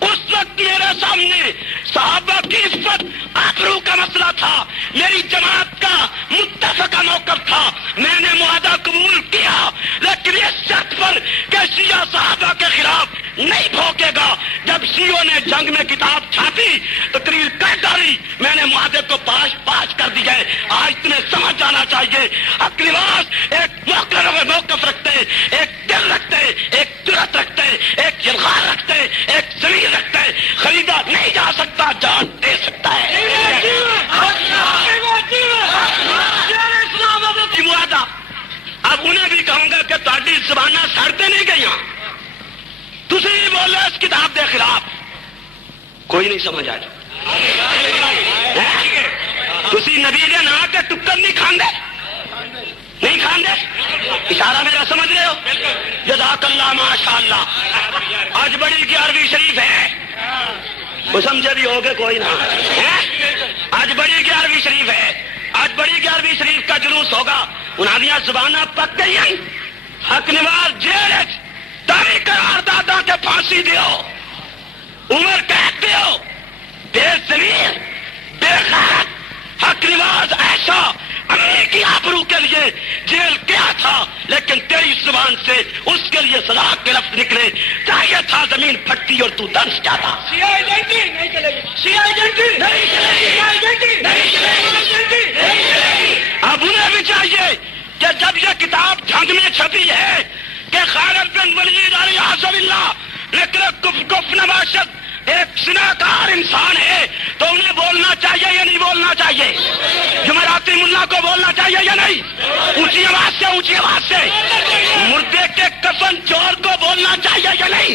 اس وقت میرے سامنے صحابہ کی عزت آبرو کا مسئلہ تھا، میری جماعت کا متفقہ موقف تھا، میں نے معاہدہ قبول کیا، لیکن اس شرط پر کہ شیعہ صحابہ کے خلاف نہیں بھوکے گا۔ جب شیعوں نے جنگ میں کتاب چھاپی تقریر کر ڈالی، میں نے معاہدے کو پاش کر دیا ہے۔ آج تمہیں سمجھ جانا چاہیے، حق نواز ایک موقف رکھتے، ایک دل رکھتے، ایک جرأت رکھتے، ایک یلغار رکھتے، ایک زمین رکھتا ہے، خریدا نہیں جا سکتا، جان دے سکتا ہے۔ معاہدہ اب انہیں بھی کہوں گا کہ تاری زبانیں سڑتے نہیں گئی، تھی بولو اس کتاب کے خلاف، کوئی نہیں سمجھ آئے، تھی نبی دے نا کے ٹکر نہیں کھاندے، نہیں کھاندے، اشارہ میرا سمجھ رہے ہو؟ جزاک اللہ ماشاء اللہ۔ آج بڑی 11ویں شریف ہے، وہ سمجھے بھی ہوگے کوئی نہ، آج بڑی 11ویں شریف ہے، آج بڑی 11ویں شریف کا جلوس ہوگا، انہاں دیاں زباناں پک گئی ہیں، حق نواز جیل تاری قرار دادا کے پھانسی دیو، عمر قید دیو، بے زمین بے غیرت حق نواز ایسا آبرو کے لیے جیل کیا تھا، لیکن تیری زبان سے اس کے لیے سزا کے لفظ نکلے، چاہیے تھا زمین پھٹتی اور تو دنس جاتا۔ اب انہیں بھی چاہیے کہ جب یہ کتاب جھنگ میں چھپی ہے کہ خالد بن ولید علیہ اللہ لیکن کف نباشت ایک سناکار انسان ہے، تو انہیں بولنا چاہیے یا نہیں بولنا چاہیے؟ جمعراتی ملا کو بولنا چاہیے یا نہیں؟ اونچی آواز سے، اونچی آواز سے۔ مردے کے کفن چور کو بولنا چاہیے یا نہیں؟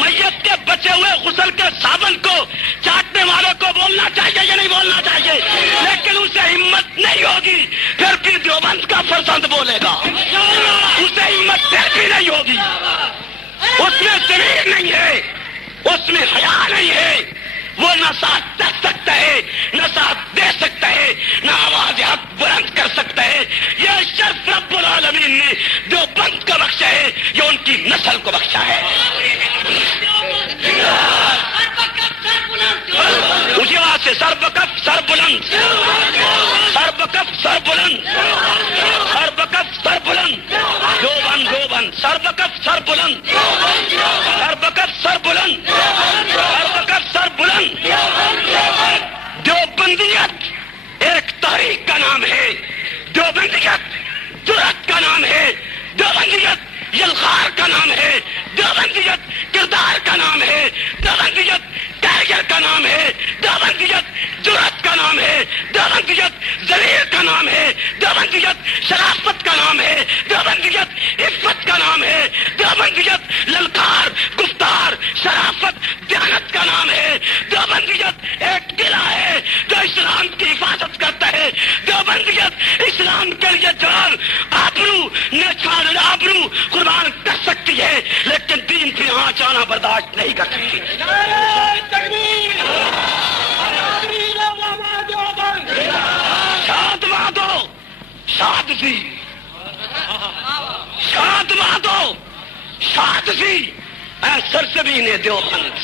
میت کے بچے ہوئے غسل کے صابن کو چاٹنے والوں کو بولنا چاہیے یا نہیں بولنا چاہیے؟ لیکن اسے ہمت نہیں ہوگی، پھر بھی دیوبند کا فرزند بولے گا، اسے ہمت پھر بھی نہیں ہوگی، اس میں ضمیر نہیں ہے، اس میں حیا نہیں ہے، وہ نہ ساتھ دے سکتا ہے، نہ ساتھ دے سکتا ہے، نہ آواز حق بلند کر سکتا ہے۔ یہ شرف رب العالمین نے جو بند کو بخشا ہے، یہ ان کی نسل کو بخشا ہے۔ اسی بات سے سر بکف سر بلند، سر بکف سر بلند، سر بکف سر بلند، جو بند جو بند، سر بکف سر بلند، سر بکف سر بلند، سر بکف سر بلند۔ دیوبندیت ایک تحریک کا نام ہے، دیوبندیت جرأت کا نام ہے، دیوبندیت یلغار کا نام ہے، دیوبندیت کردار کا نام ہے، دیوبندیت کیریئر کا نام ہے، دیوبندیت جرأت کا نام ہے، دیوبندیت ضمیر کا نام ہے، دیوبندیت شرافت کا نام ہے، دیوبندیت عفت کا نام ہے، دیوبندیت للکار گفتار شرافت دیانت کا نام ہے، دیوبندیت ایک قلعہ ہے جو اسلام کی حفاظت کرتا ہے، دیوبندیت اسلام کے لیے جان آبرو نچھان آبرو قربان کر سکتی ہے، لیکن دین پہ آنچ آنا برداشت نہیں کر سکتی۔ شاد مادو شاد سی، شاد مادو شاد سی، اے سرسبین دیوبند،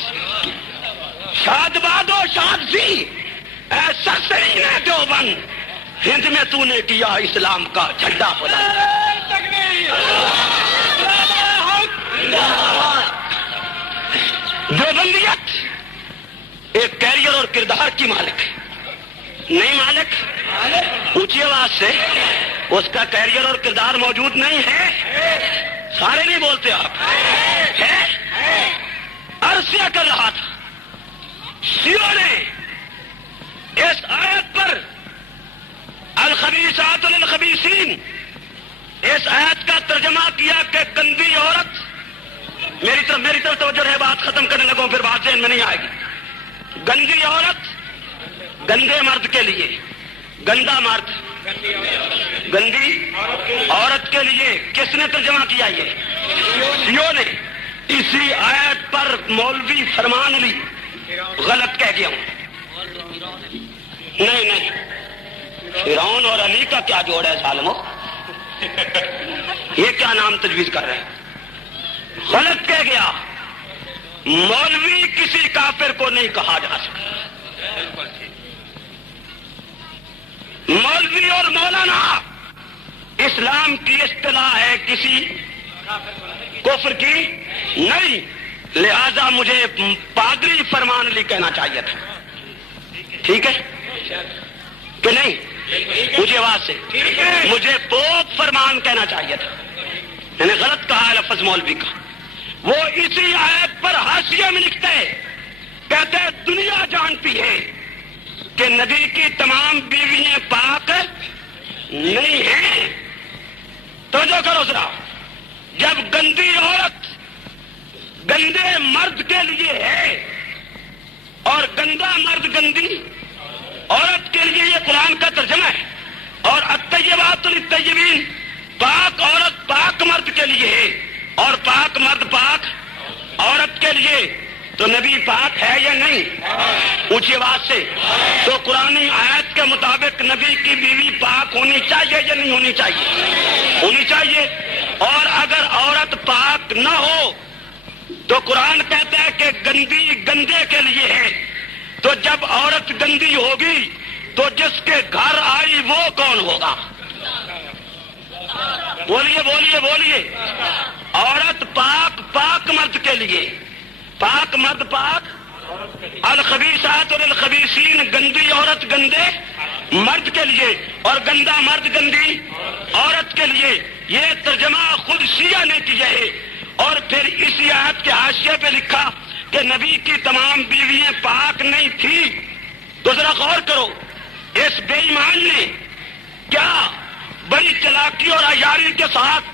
شاد مادو شاد سی، اے سرسبین دیوبند، ہند میں تو نے کیا اسلام کا جھنڈا بلند۔ دیوبندیت ایک کیریئر اور کردار کی مالک ہے، نہیں مالک؟ اونچی آواز سے، اس کا کیریئر اور کردار موجود نہیں ہے، سارے نہیں بولتے آپ ہے؟ عرصہ کر رہا تھا، شیعوں نے اس آیت پر الخبیثات للخبیثین، اس آیت کا ترجمہ کیا کہ گندی عورت، میری طرف توجہ ہے، بات ختم کرنے لگوں پھر بات ذہن میں نہیں آئے گی۔ گندی عورت گندے مرد کے لیے، گندا مرد گندی عورت کے لیے کس نے ترجمہ کیا؟ یہ شیعوں نے۔ اسی آیت پر مولوی فرمان علی غلط کہہ گیا ہوں، نہیں، فرعون اور علی کا کیا جوڑ ہے ظالمو؟ یہ کیا نام تجویز کر رہے ہیں؟ غلط کہہ گیا، مولوی کسی کافر کو نہیں کہا جا سکتا، مولوی اور مولانا اسلام کی اصطلاح ہے، کسی کفر کی نہیں، لہذا مجھے پادری فرمان علی کہنا چاہیے تھا، ٹھیک ہے کہ نہیں؟ مجھے آواز سے، مجھے پوپ فرمان کہنا چاہیے تھا، میں نے غلط کہا ہے لفظ مولوی کا۔ وہ اسی آیت پر حاشیے میں لکھتے ہیں، کہتے ہیں دنیا جانتی ہے کہ نبی کی تمام بیویاں پاک نہیں ہیں۔ توجہ کرو ذرا، جب گندی عورت گندے مرد کے لیے ہے اور گندا مرد گندی عورت کے لیے، یہ قرآن کا ترجمہ ہے، اور الطیبات للطیبین، پاک عورت پاک مرد کے لیے ہے اور پاک مرد پاک عورت کے لیے، تو نبی پاک ہے یا نہیں؟ اونچی آواز سے، تو قرآن آیت کے مطابق نبی کی بیوی پاک ہونی چاہیے یا نہیں ہونی چاہیے؟ ہونی چاہیے۔ اور اگر عورت پاک نہ ہو تو قرآن کہتا ہے کہ گندی گندے کے لیے ہے، تو جب عورت گندی ہوگی تو جس کے گھر آئی وہ کون ہوگا؟ بولیے بولیے بولیے. عورت پاک پاک مرد کے لیے، پاک مرد پاک، الخبیثات للخبیثین، گندی عورت گندے مرد کے لیے اور گندا مرد گندی عورت کے لیے. یہ ترجمہ خود شیعہ نے کیا ہے. اور پھر اسی آیت کے حاشیے پہ لکھا کہ نبی کی تمام بیویاں پاک نہیں تھی. تو ذرا غور کرو، اس بے ایمان نے کیا بڑی چلاکی اور عیاری کے ساتھ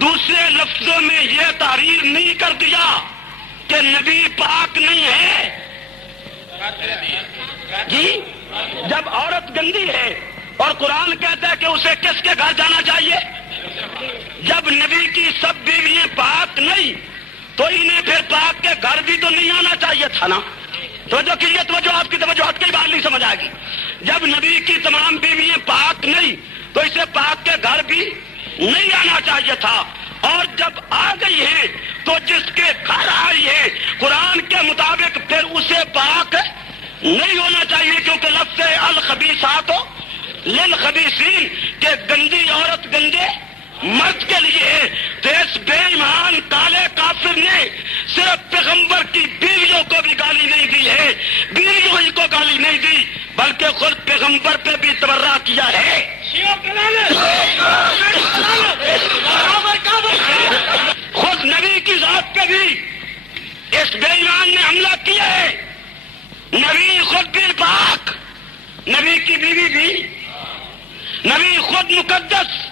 دوسرے لفظوں میں یہ تعریف نہیں کر دیا کہ نبی پاک نہیں ہے؟ جی، جب عورت گندی ہے اور قرآن کہتا ہے کہ اسے کس کے گھر جانا چاہیے؟ جب نبی کی سب بیویاں پاک نہیں تو انہیں پھر پاک کے گھر بھی تو نہیں آنا چاہیے تھا نا. توجہ آپ کی توجہ ہٹ کے بات نہیں سمجھ آئے گی. جب نبی کی تمام بیویاں پاک نہیں تو اسے پاک کے گھر بھی نہیں آنا چاہیے تھا. اور جب آ گئی ہے تو جس کے گھر آئی ہے قرآن کے مطابق پھر اسے پاک نہیں ہونا چاہیے، کیونکہ لفظ الخبیثات للخبیثین کہ گندی عورت گندے مرد کے لیے ہے. تو اس بے ایمان کالے کافر نے صرف پیغمبر کی بیویوں کو بھی گالی نہیں دی ہے، بیویوں ہی کو گالی نہیں دی بلکہ خود پیغمبر پہ بھی تبرہ کیا ہے. خود نبی کی ذات پہ بھی اس بے ایمان نے حملہ کیا ہے. نبی خود بھی پاک، نبی کی بیوی بھی، نبی خود مقدس،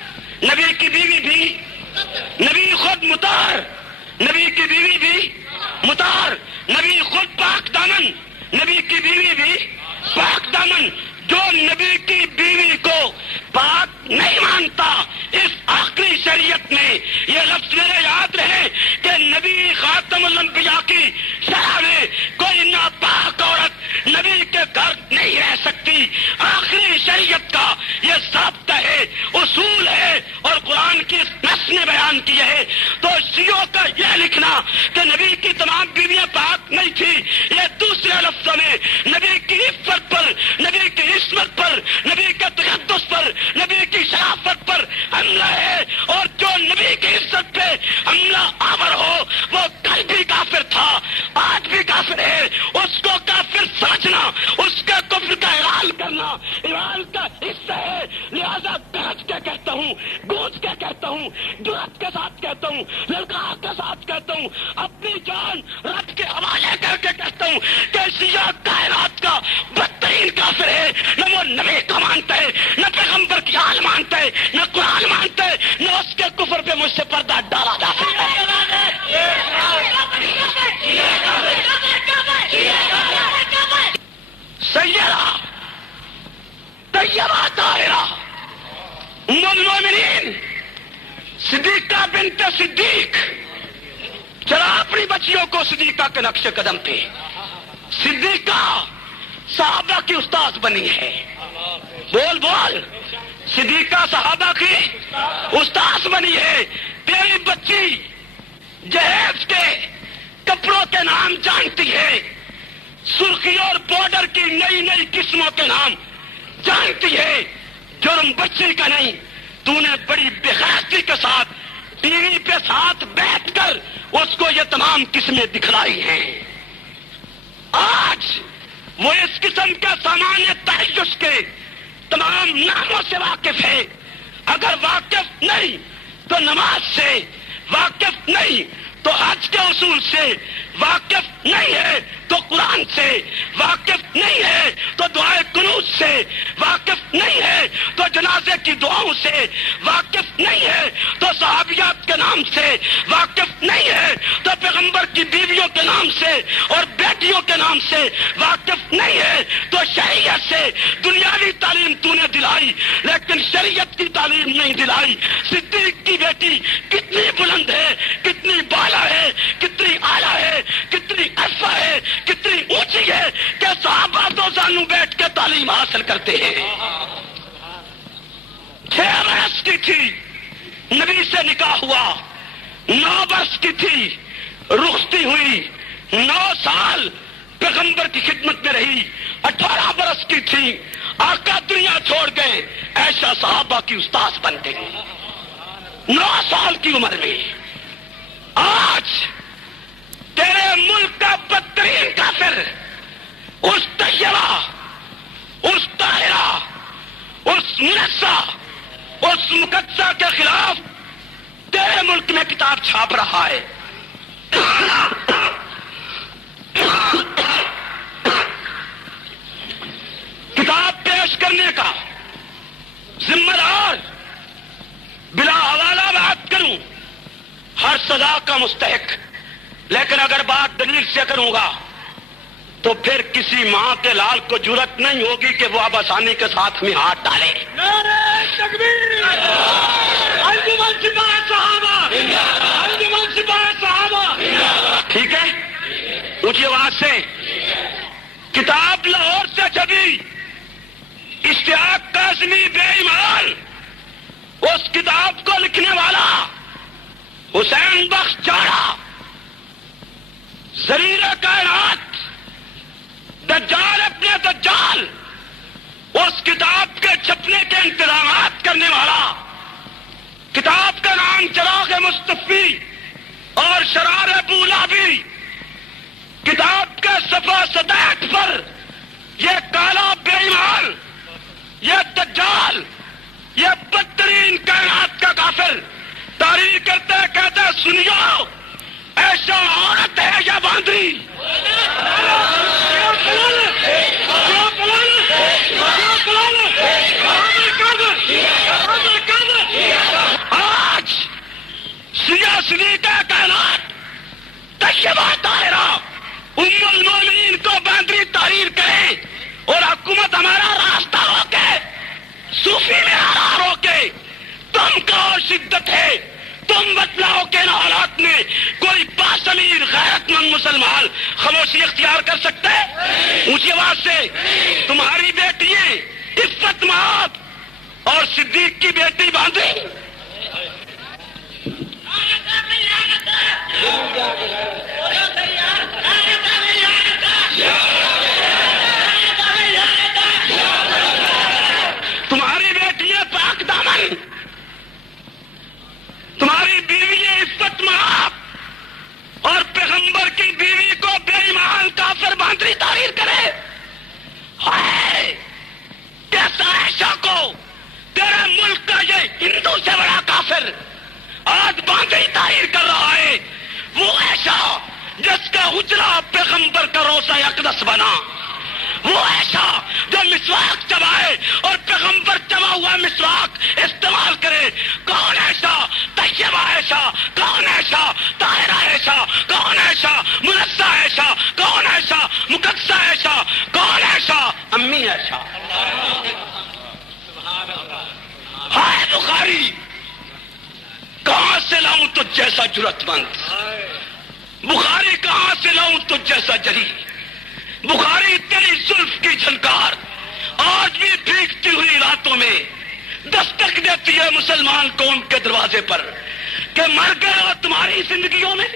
نبی کی بیوی بھی، نبی خود مطہر، نبی کی بیوی بھی مطہر، نبی خود پاک دامن، نبی کی بیوی بھی پاک دامن. جو نبی کی بیوی کو پاک نہیں مانتا، اس آخری شریعت میں یہ لفظ میرے یاد رہے کہ نبی خاتم الانبیاء کی شرح میں کوئی ناپاک عورت نبی کے گھر نہیں رہ سکتی. آخری شریعت کا یہ ضابطہ ہے، اصول ہے، اور قرآن کی اس نص نے بیان کیا ہے. تو شیعوں کا یہ لکھنا کہ نبی کی تمام بیویاں پاک نہیں تھی، یہ دوسرے لفظوں میں نبی کی عفت پر، نبی کی عصمت پر، نبی کے تقدس پر، نبی کی شرافت پر حملہ ہے. اور جو نبی کی عزت پہ حملہ آور ہو وہ کل بھی کافر تھا، آج بھی کافر ہے. اس کو کافر سمجھنا، اس کے کفر کا اعلان کرنا ایمان کا حصہ ہے. لہذا گرج کے کہتا ہوں، گونج کے کہتا ہوں، جرأت کے ساتھ کہتا ہوں، للکار کے ساتھ کہتا ہوں، اپنی جان رب کے حوالے کر کے کہتا ہوں کہ شیعہ کائنات کا بدترین کافر ہے. نہ وہ نبی کو مانتا ہے، نہ پیغمبر کی آل مانتا ہے، نہ قرآن مانتا ہے، نہ اس کے کفر پہ مجھ سے پردہ ڈالا جا سکتا ہے. سیدہ طیبہ طاہرہ ام المومنین صدیقہ بنت صدیق، چلا اپنی بچیوں کو صدیقہ کے نقش قدم پہ. صدیقہ صحابہ کی استاذ بنی ہے. بول بول، صدیقہ صحابہ کی استاذ بنی ہے. تیری بچی جہیز کے کپڑوں کے نام جانتی ہے، سرخی اور بارڈر کی نئی نئی قسموں کے نام جانتی ہے. جرم بچی کا نہیں، تو نے بڑی بے غیرتی کے ساتھ ٹی وی پہ ساتھ بیٹھ کر اس کو یہ تمام قسمیں دکھلائی ہیں. آج وہ اس قسم کے سامان تعیش کے تمام ناموں سے واقف ہے. اگر واقف نہیں تو نماز سے واقف نہیں تو حج کے اصول سے واقف نہیں ہے تو قرآن سے واقف نہیں ہے تو دعائے قنوت سے واقف نہیں ہے تو جنازے کی دعاؤں سے واقف نہیں ہے تو صحابیات کے نام سے واقف نہیں ہے تو پیغمبر کی بیویوں کے نام سے اور بیٹیوں کے نام سے واقف نہیں ہے تو شریعت سے دنیاوی تعلیم تو نے دلائی لیکن شریعت کی تعلیم نہیں دلائی. صدیق کی بیٹی کتنی بلند ہے، کتنی بالا ہے، کتنی اعلیٰ ہے، کتنی عرفہ ہے، کتنی اونچی ہے کہ صحابہ دو زانو بیٹھ کے تعلیم حاصل کرتے ہیں. 6 برس کی تھی نبی سے نکاح ہوا، 9 برس کی تھی رخصتی ہوئی، 9 سال پیغمبر کی خدمت میں رہی، 18 برس کی تھی آقا دنیا چھوڑ گئے. ایسا صحابہ کی استاذ بن گئی. 9 سال کی عمر میں آج تیرے ملک کا بدترین کافر اس طیبہ، اس طاہرہ، اس منسا، اس مقدسہ کے خلاف تیرے ملک میں کتاب چھاپ رہا ہے. کتاب پیش کرنے کا ذمہ دار بلا حوالہ بات کروں ہر سزا کا مستحق، لیکن اگر بات دلیل سے کروں گا تو پھر کسی ماں کے لال کو جرأت نہیں ہوگی کہ وہ اب آسانی کے ساتھ میں ہاتھ ڈالے. نعرہ تکبیر، انجمن سپاہی صحابہ، انجمن سپاہی صحابہ. ٹھیک ہے، اونچی آواز سے. کتاب لاہور سے چھپی، اشتیاق قاسمی بے ایمان، اس کتاب کو لکھنے والا حسین بخش جاڑا، زریر کائنات، دجال اپنے دجال، اس کتاب کے چھپنے کے انتظامات کرنے والا، کتاب کا نام چراغ مصطفی اور شرار بولابی، کتاب کے صفحہ 67 پر یہ کالا بے ایمان، یہ دجال، یہ بدترین کائنات کا کافر تحریر کرتے کہتے سنیو ایسا عورت ہے یا باندری. آج سیاسی کا کائنات طیبہ طاہرہ ام المومنین کو باندری تحریر کرے اور حکومت ہمارا راستہ ہو کے صوفی میں آرار ہو کے تم کا اور شدت ہے. تم بتلاؤ کہ ان حالات میں کوئی باسمیر غیرت مند مسلمان خاموشی اختیار کر سکتے؟ اونچی آواز سے. تمہاری بیٹیاں عفت مآب اور صدیق کی بیٹی باندھی تمہاری بیٹیاں پاک دامن، تمہاری بیوی عفت مآب اور پیغمبر کی بیوی کو بے ایمان کافر باندری تحریر کرے. ہائے کیسا عائشہ کو تیرے ملک کا یہ ہندو سے بڑا کافر آج باندری تحریر کر رہا ہے. وہ عائشہ جس کا حجرہ پیغمبر کا روضہ اقدس بنا، وہ عائشہ جو مسواک چبائے اور پیغمبر چبا ہوا مسواک استعمال کرے. کون عائشہ؟ طیبہ عائشہ. کون عائشہ؟ طاہرہ عائشہ. کون عائشہ؟ منسہ عائشہ. کون عائشہ؟ مقدسہ عائشہ. کون عائشہ؟ امی عائشہ. ہائے بخاری، کہاں سے لاؤں تجھ جیسا جرأت مند؟ بخاری کہاں سے لاؤں تجھ جیسا جری؟ بخاری تیری زلف کی جھنکار آج بھی بھیگتی ہوئی راتوں میں دستک دیتی ہے مسلمان قوم کے دروازے پر کہ مر گئے اور تمہاری زندگیوں میں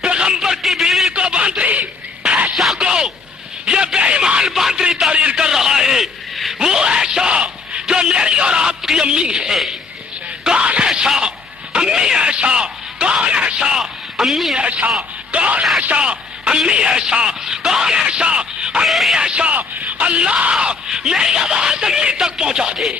پیغمبر کی بیوی کو باندری ایسا کو یہ بے ایمان باندری تحریر کر رہا ہے. وہ ایسا جو میری اور آپ کی امی ہے. کون ایسا؟ امی ایسا. کون ایسا؟ امی ایسا. کون ایسا؟ امی ایسا. کون ایسا؟ امی ایسا. اللہ میری آواز امی تک پہنچا دے.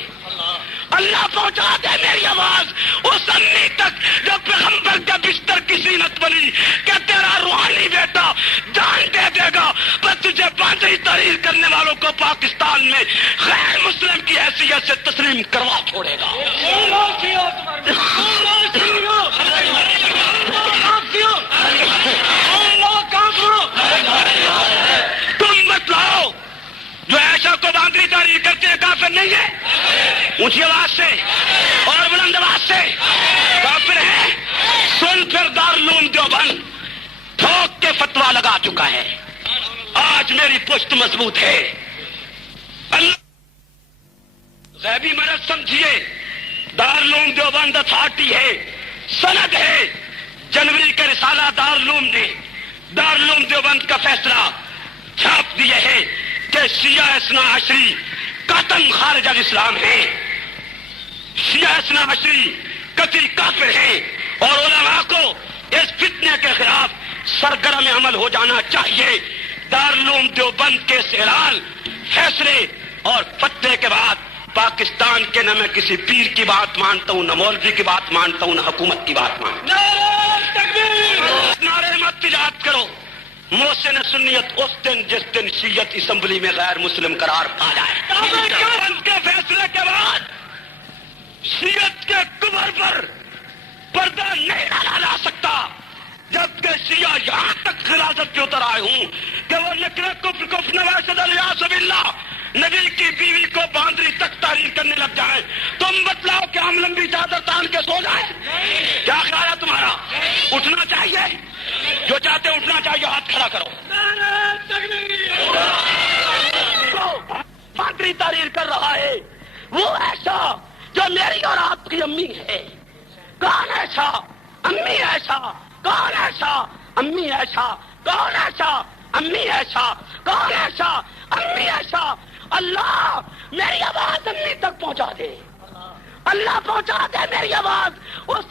اللہ پہنچا دے میری آواز اس امی تک جو پیغمبر کا بستر کی زینت بنی کہ تیرا روحانی بیٹا جان دے دے گا پر تجھے باندری تحریر کرنے والوں کو پاکستان میں غیر مسلم کی حیثیت سے تسلیم کروا چھوڑے گا. تم بتلاؤ جو عائشہ کو باندری تحریر کرتے ہیں کافر نہیں ہے؟ اونچی آواز سے اور بلند آواز سے کافر ہے. سن پھر دارالعلوم دیوبند ٹھوک کے فتوا لگا چکا ہے. آج میری پشت مضبوط ہے. اللہ غیبی مرض سمجھیے، دارالعلوم دیوبند اتھارٹی ہے، سند ہے. جنوری کا رسالہ دارالعلوم نے دارالعلوم دیوبند کا فیصلہ چھاپ دیا ہے کہ شیعہ اثنا عشری قطعاً خارج الاسلام ہے. شیعہ اثنا عشری کثیر کافر ہیں، اور علماء کو اس فتنے کے خلاف سرگرم عمل ہو جانا چاہیے۔ دارالعلوم دیوبند کے اعلان، فیصلے اور فتوے کے بعد پاکستان کے نہ میں کسی پیر کی بات مانتا ہوں، نہ مولوی کی بات مانتا ہوں، نہ حکومت کی بات مانتا ہوں۔ نعرے مت تجارت کرو، محسن سنیت اس دن جس دن شیعت اسمبلی میں غیر مسلم قرار پا جائے۔ دیوبند کے فیصلے کے بعد شیعت کے کفر پر پردہ نہیں ڈالا جا سکتا، جبکہ شیعہ یہاں تک خلافت پہ اتر آئے ہوں کہ وہ نکرے کفر نواشد الیاذ باللہ نبی کی بیوی کو باندری تک تحریر کرنے لگ جائیں۔ تم بتلاؤ کہ ہم لمبی چادر تان کے سو جائیں؟ کیا خیال ہے تمہارا؟ اٹھنا چاہیے، جو چاہتے اٹھنا چاہیے ہاتھ کھڑا کرو۔ باندری تحریر کر رہا ہے وہ ایسا جو میری اور آپ کی امی ہے۔ کون ایسا؟ امی ایسا؟ کون ایسا؟ امی ایسا؟ کون ایسا؟ امی ایسا؟ کون ایسا؟ امی ایسا؟ اللہ میری آواز امی تک پہنچا دے، اللہ پہنچا دے میری آواز اس